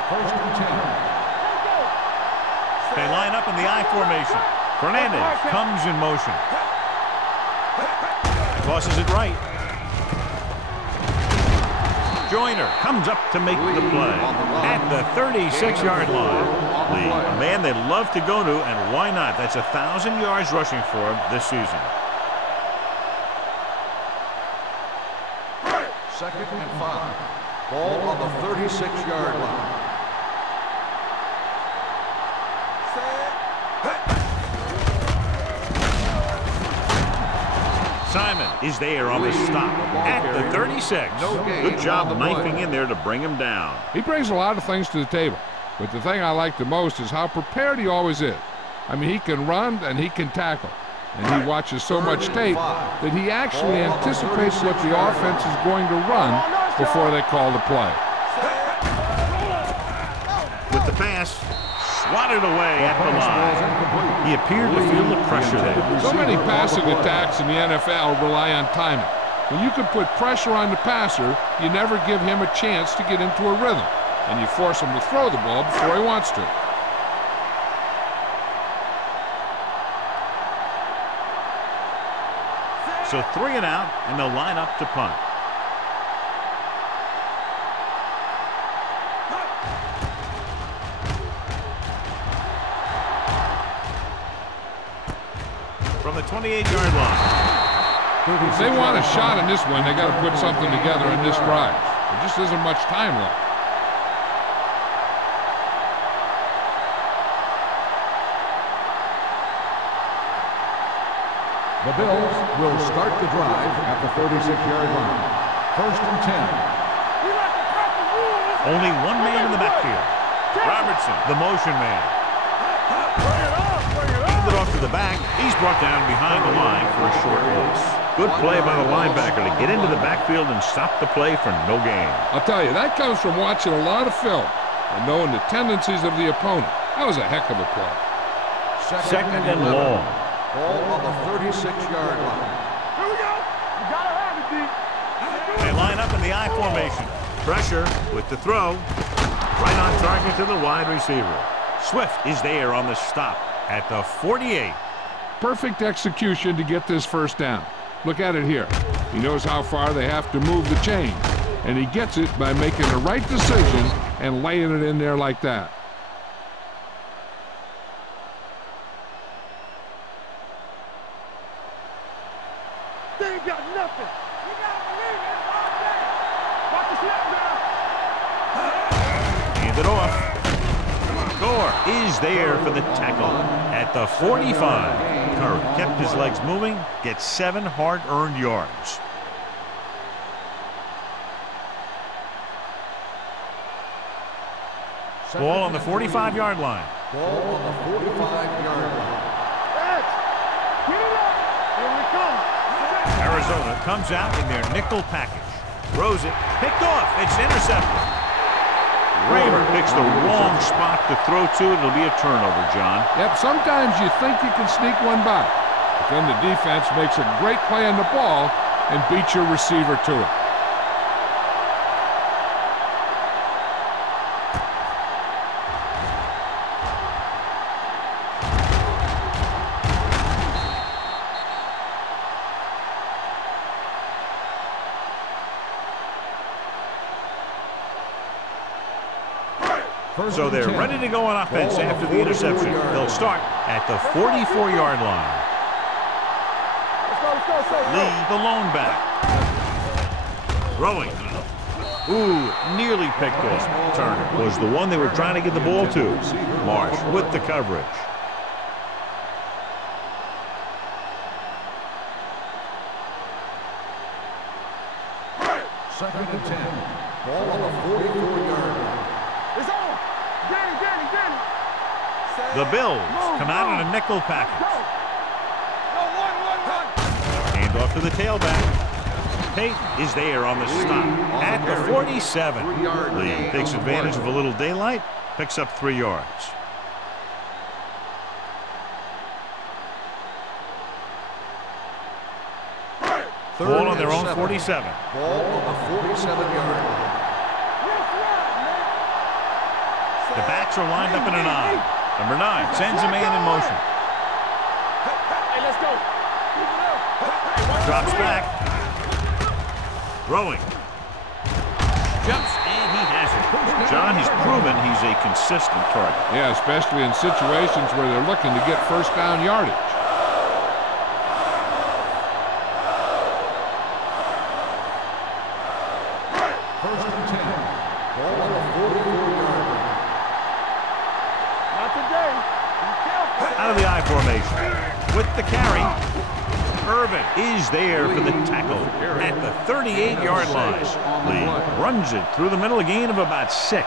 First and 10. They line up in the I formation. Fernandez comes in motion. Tosses it right. Joyner comes up to make the play at the 36-yard line. Lee, a man they love to go to, and why not? That's 1,000 yards rushing for him this season. Second and 5. Ball on the 36-yard line. Simon is there on the stop at the 36. Good job knifing in there to bring him down. He brings a lot of things to the table, but the thing I like the most is how prepared he always is. I mean, he can run and he can tackle. And he watches so much tape that he actually anticipates what the offense is going to run before they call the play. With the pass, swatted away at the line. He appeared to feel the pressure there. So many passing attacks in the NFL rely on timing. When you can put pressure on the passer, you never give him a chance to get into a rhythm, and you force him to throw the ball before he wants to. So 3 and out, and they'll line up to punt. From the 28-yard line. If they want a shot in this one, they got to put something together in this drive. There just isn't much time left. The Bills will start the drive at the 36-yard line. First and 10. Only one man in the backfield. Robertson, the motion man. Hand it off to the back. He's brought down behind the line for a short loss. Good play by the linebacker to get into the backfield and stop the play for no gain. I'll tell you, that comes from watching a lot of film and knowing the tendencies of the opponent. That was a heck of a play. Second and long. Ball on the 36-yard line. Here we go. You gotta have it, D. They line up in the I formation. Pressure with the throw. Right on target to the wide receiver. Swift is there on the stop at the 48. Perfect execution to get this first down. Look at it here. He knows how far they have to move the chain, and he gets it by making the right decision and laying it in there like that. They ain't got nothing. You gotta believe it all day. Watch the snap now. Hand it off. Gore is there for the tackle at the 45. Curry kept his legs moving, gets 7 hard-earned yards. Ball on the 45-yard line. Ball on the 45-yard line. Get it up. Here we come. Arizona comes out in their nickel package. Throws it. Picked off. It's intercepted. Kramer picks the wrong spot to throw to. It'll be a turnover, John. Yep, sometimes you think you can sneak one by, but then the defense makes a great play on the ball and beats your receiver to it. So they're ready to go on offense after the interception. They'll start at the 44-yard line. Let's go. Lee, the lone back. Throwing. Ooh, nearly picked off. Turner was the one they were trying to get the ball to. Marsh with the coverage. Second and 10. Ball on the 44-yard line. It's on. Get it. The Bills come out in a nickel package. Go, one. Hand off to the tailback. Payton is there on the stop at the 47. Lee takes advantage of a little daylight, picks up 3 yards. Ball on their own 47. Ball on the 47-yard line. backs are lined up in an I. Number 9 sends a man in motion. Hey, let's go. Drops back. Throwing. Jumps, and he has it. John, he's proven he's a consistent target. Yeah, especially in situations where they're looking to get first down yardage. First and 10. Ball on the 44-yard line. Not today. Be careful. Out of the I formation. With the carry. Irvin is there for the tackle at the 38-yard line. Lee runs it through the middle, a gain of about 6.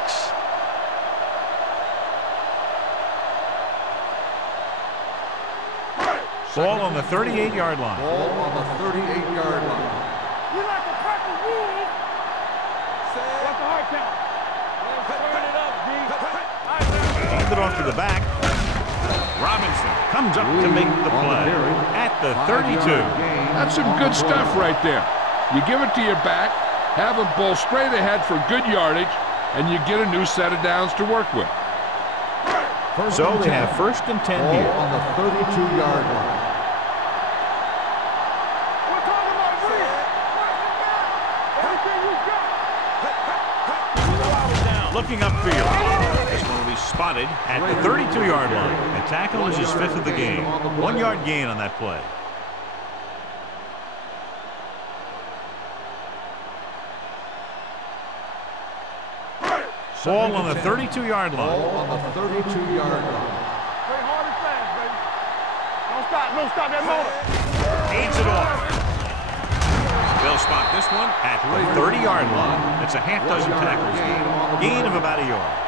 Ball on the 38-yard line. Ball on the 38-yard line. You like a purple wolf. What's the hard count? Let's turn it up, D. Hand it off to the back. Robinson comes up to make the play at the 32. That's some good stuff right there. You give it to your back, have him bowl straight ahead for good yardage, and you get a new set of downs to work with. So they have first and 10 Ball here. on the 32-yard line. We're talking about Reed. Everything you got. Looking upfield. This one will be spotted at the 32-yard line. The tackle is his 5th of the game. 1-yard gain on that play. Ball on the 32-yard line. Ball on the 32-yard line. Play hard and fast, baby. Don't stop that motor. Aids it off. They'll spot this one at the 30-yard line. That's a half dozen tackles. Gain of about a yard.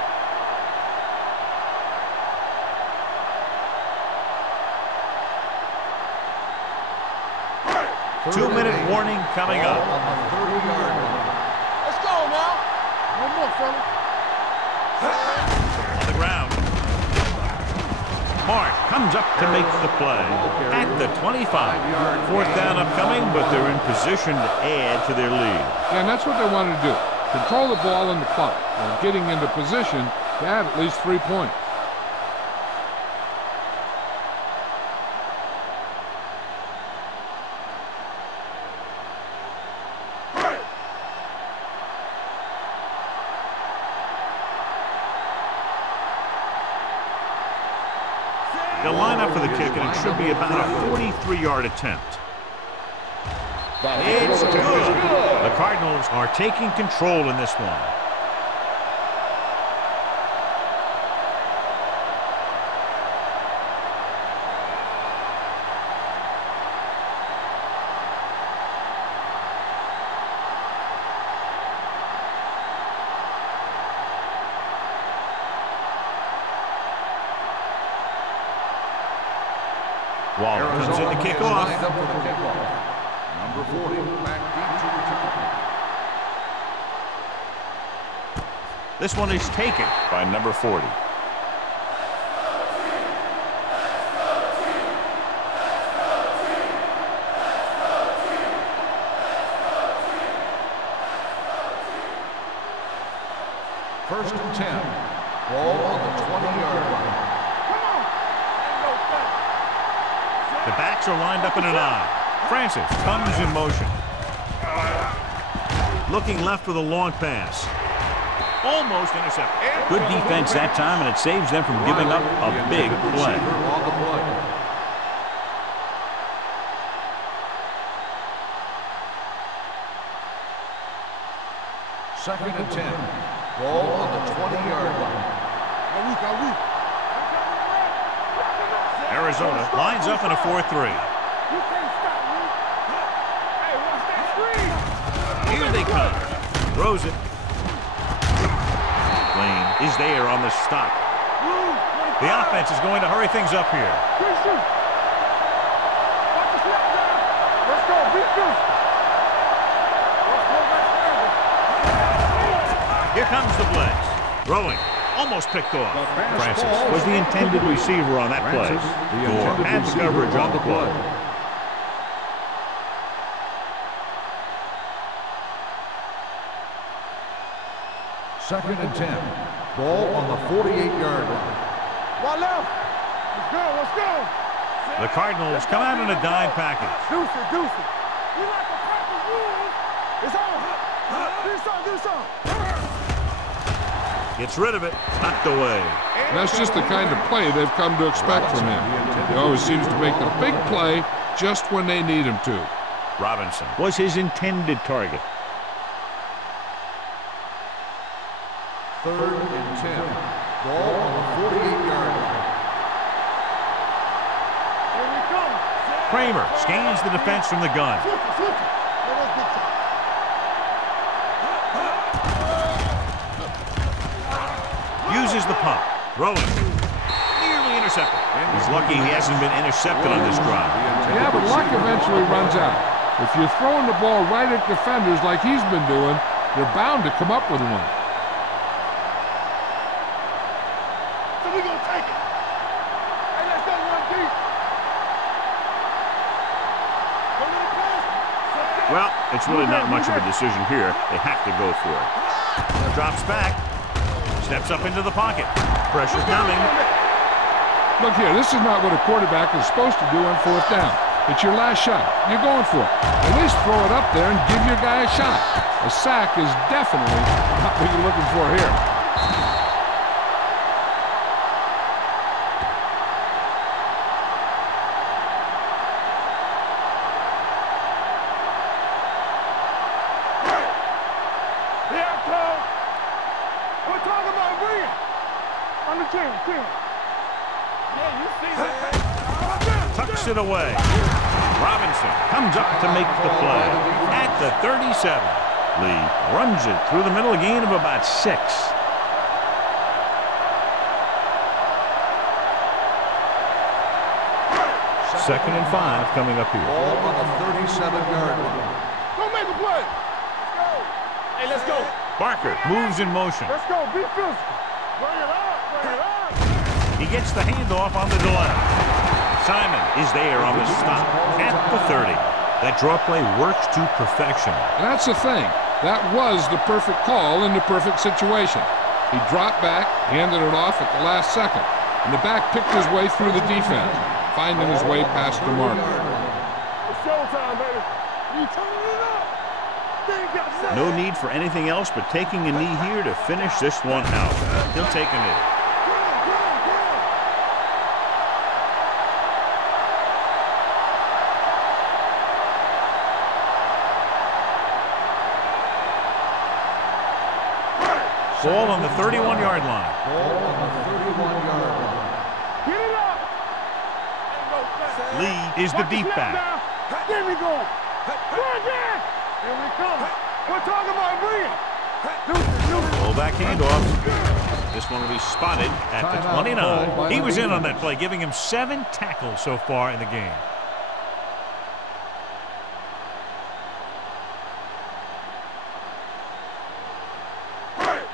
Two-minute warning coming up. On the 30-yard line. Let's go now. One more, fella. On the ground. Hart comes up to make the play at the 25. 4th down upcoming, but they're in position to add to their lead. Yeah, and that's what they wanted to do. Control the ball in the clock and getting into position to add at least 3 points. They'll line up for the kick, and it should be about a 43-yard attempt. It's good. The Cardinals are taking control in this one. Waller comes in to kick off. Lined up for the kickoff. Number 40, back deep to return. This one is taken by number 40. First and 10. Ball on the 20-yard line. The backs are lined up in an I. Francis comes in motion. Looking left with a long pass. Almost intercepted. Good defense that time, and it saves them from giving up a big play. On the play. Second and 10. Ball on the 20-yard line. Arizona lines up in a 4-3. You can't stop me. Hey, watch that screen. Here they come. Throws it. Lane is there on the stop. The offense is going to hurry things up here. Christian. Watch the snap down. Let's go. Beat this. Let's go back further. Here comes the blitz. Throwing. Almost picked off. Francis was the intended receiver on that play. Gore had the coverage on the play. 2nd and 10. Ball on the 48-yard line. One left. Let's go, let's go. The Cardinals come out in a dime package. Deuce it, deuce it. We like to practice rules. It's on. Do something. Gets rid of it. Knocked away. That's just the kind of play they've come to expect from him. He always seems to make the big play just when they need him to. Robinson was his intended target. 3rd and 10. Ball on the 48-yard line. Here we come. Kramer scans the defense from the gun. Uses the pump. Throwing. Nearly intercepted. He's lucky he hasn't been intercepted on this drive. Yeah, but luck eventually runs out. If you're throwing the ball right at defenders like he's been doing, you're bound to come up with one. So we gonna take it. Hey, let's go one deep. Well, it's really not much of a decision here. They have to go for it. Drops back. Steps up into the pocket. Pressure coming. Look here, this is not what a quarterback is supposed to do on 4th down. It's your last shot. You're going for it. At least throw it up there and give your guy a shot. A sack is definitely not what you're looking for here. Tucks it away. Robinson comes up to make the play at the 37. Lee runs it through the middle, a gain of about 6. 2nd and 5 coming up here. Ball on the 37-yard line. Go make a play. Let's go. Hey, let's go. Barker moves in motion. Let's go. Be physical. Bring it up. Bring it up. He gets the handoff on the delay. Simon is there on the stop at the 30. That draw play works to perfection. That's the thing. That was the perfect call in the perfect situation. He dropped back, handed it off at the last second, and the back picked his way through the defense, finding his way past the marker. It's showtime, baby. You turning it up. No need for anything else but taking a knee here to finish this one out. He'll take a knee. Ball on the 31-yard line. Ball on the 31-yard line. Get it up. Lee is the deep back. There we go. Bring it. Here we come. We're talking about bringing. Fullback handoff. This one will be spotted at the 29. He was in on that play, giving him 7 tackles so far in the game.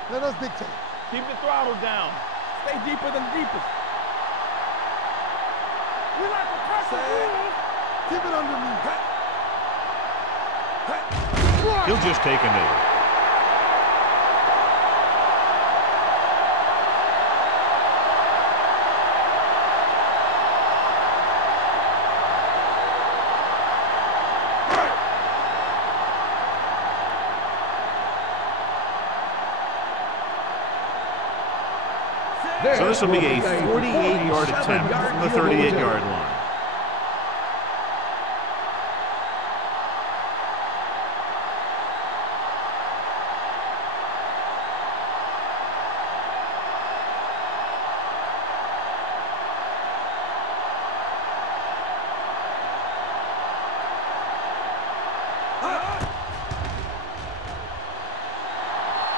Let us dictate. Keep the throttle down. Stay deeper than deepest. We like to press the rules. Keep it underneath. He'll just take a knee. So this will be a 48-yard attempt from the 38-yard line.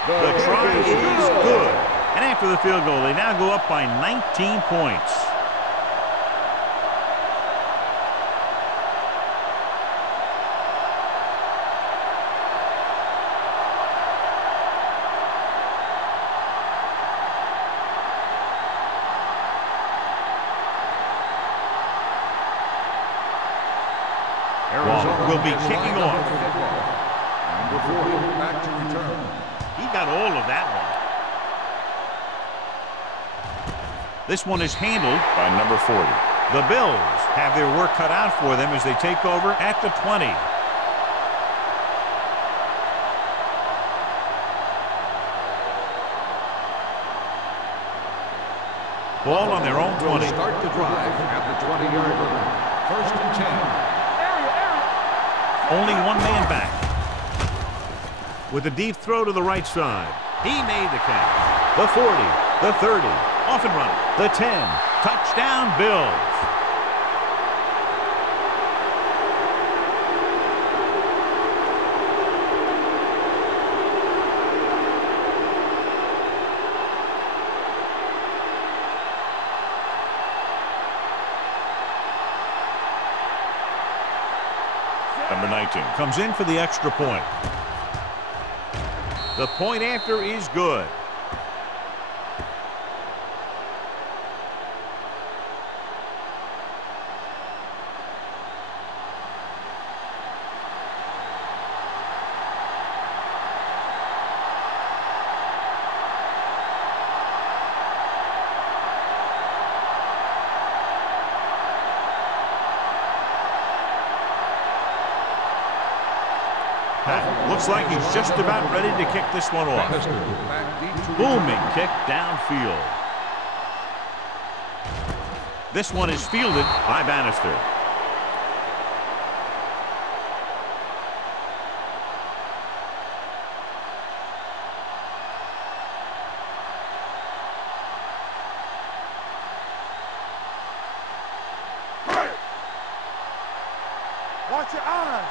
The try is good. And after the field goal, they now go up by 19 points. Arizona will be kicking off. Number 40 back to return. He got all of that one. This one is handled by number 40. The Bills have their work cut out for them as they take over at the 20. Ball on their own 20. Start the drive at the 20-yard line. First and 10. Only one man back. With a deep throw to the right side. He made the catch. The 40, the 30, off and running. The 10, touchdown Bills. Number 19 comes in for the extra point. The point after is good. Looks like he's just about ready to kick this one off. Booming kick downfield. This one is fielded by Bannister. Watch your eyes.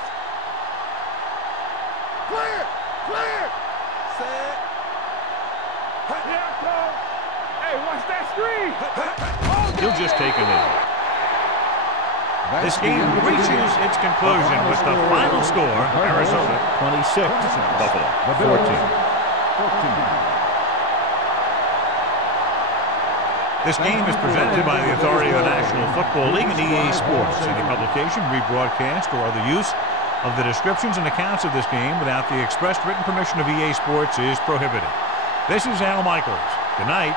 Clear! Clear! Set. Here I come. Hey, watch that screen. He'll just take a knee. This game reaches its conclusion with the final score, Arizona 26, Buffalo 14. This game is presented by the authority of the National Football League and EA Sports. Any publication, rebroadcast, or other use of the descriptions and accounts of this game without the expressed written permission of EA Sports is prohibited. This is Al Michaels. Good night.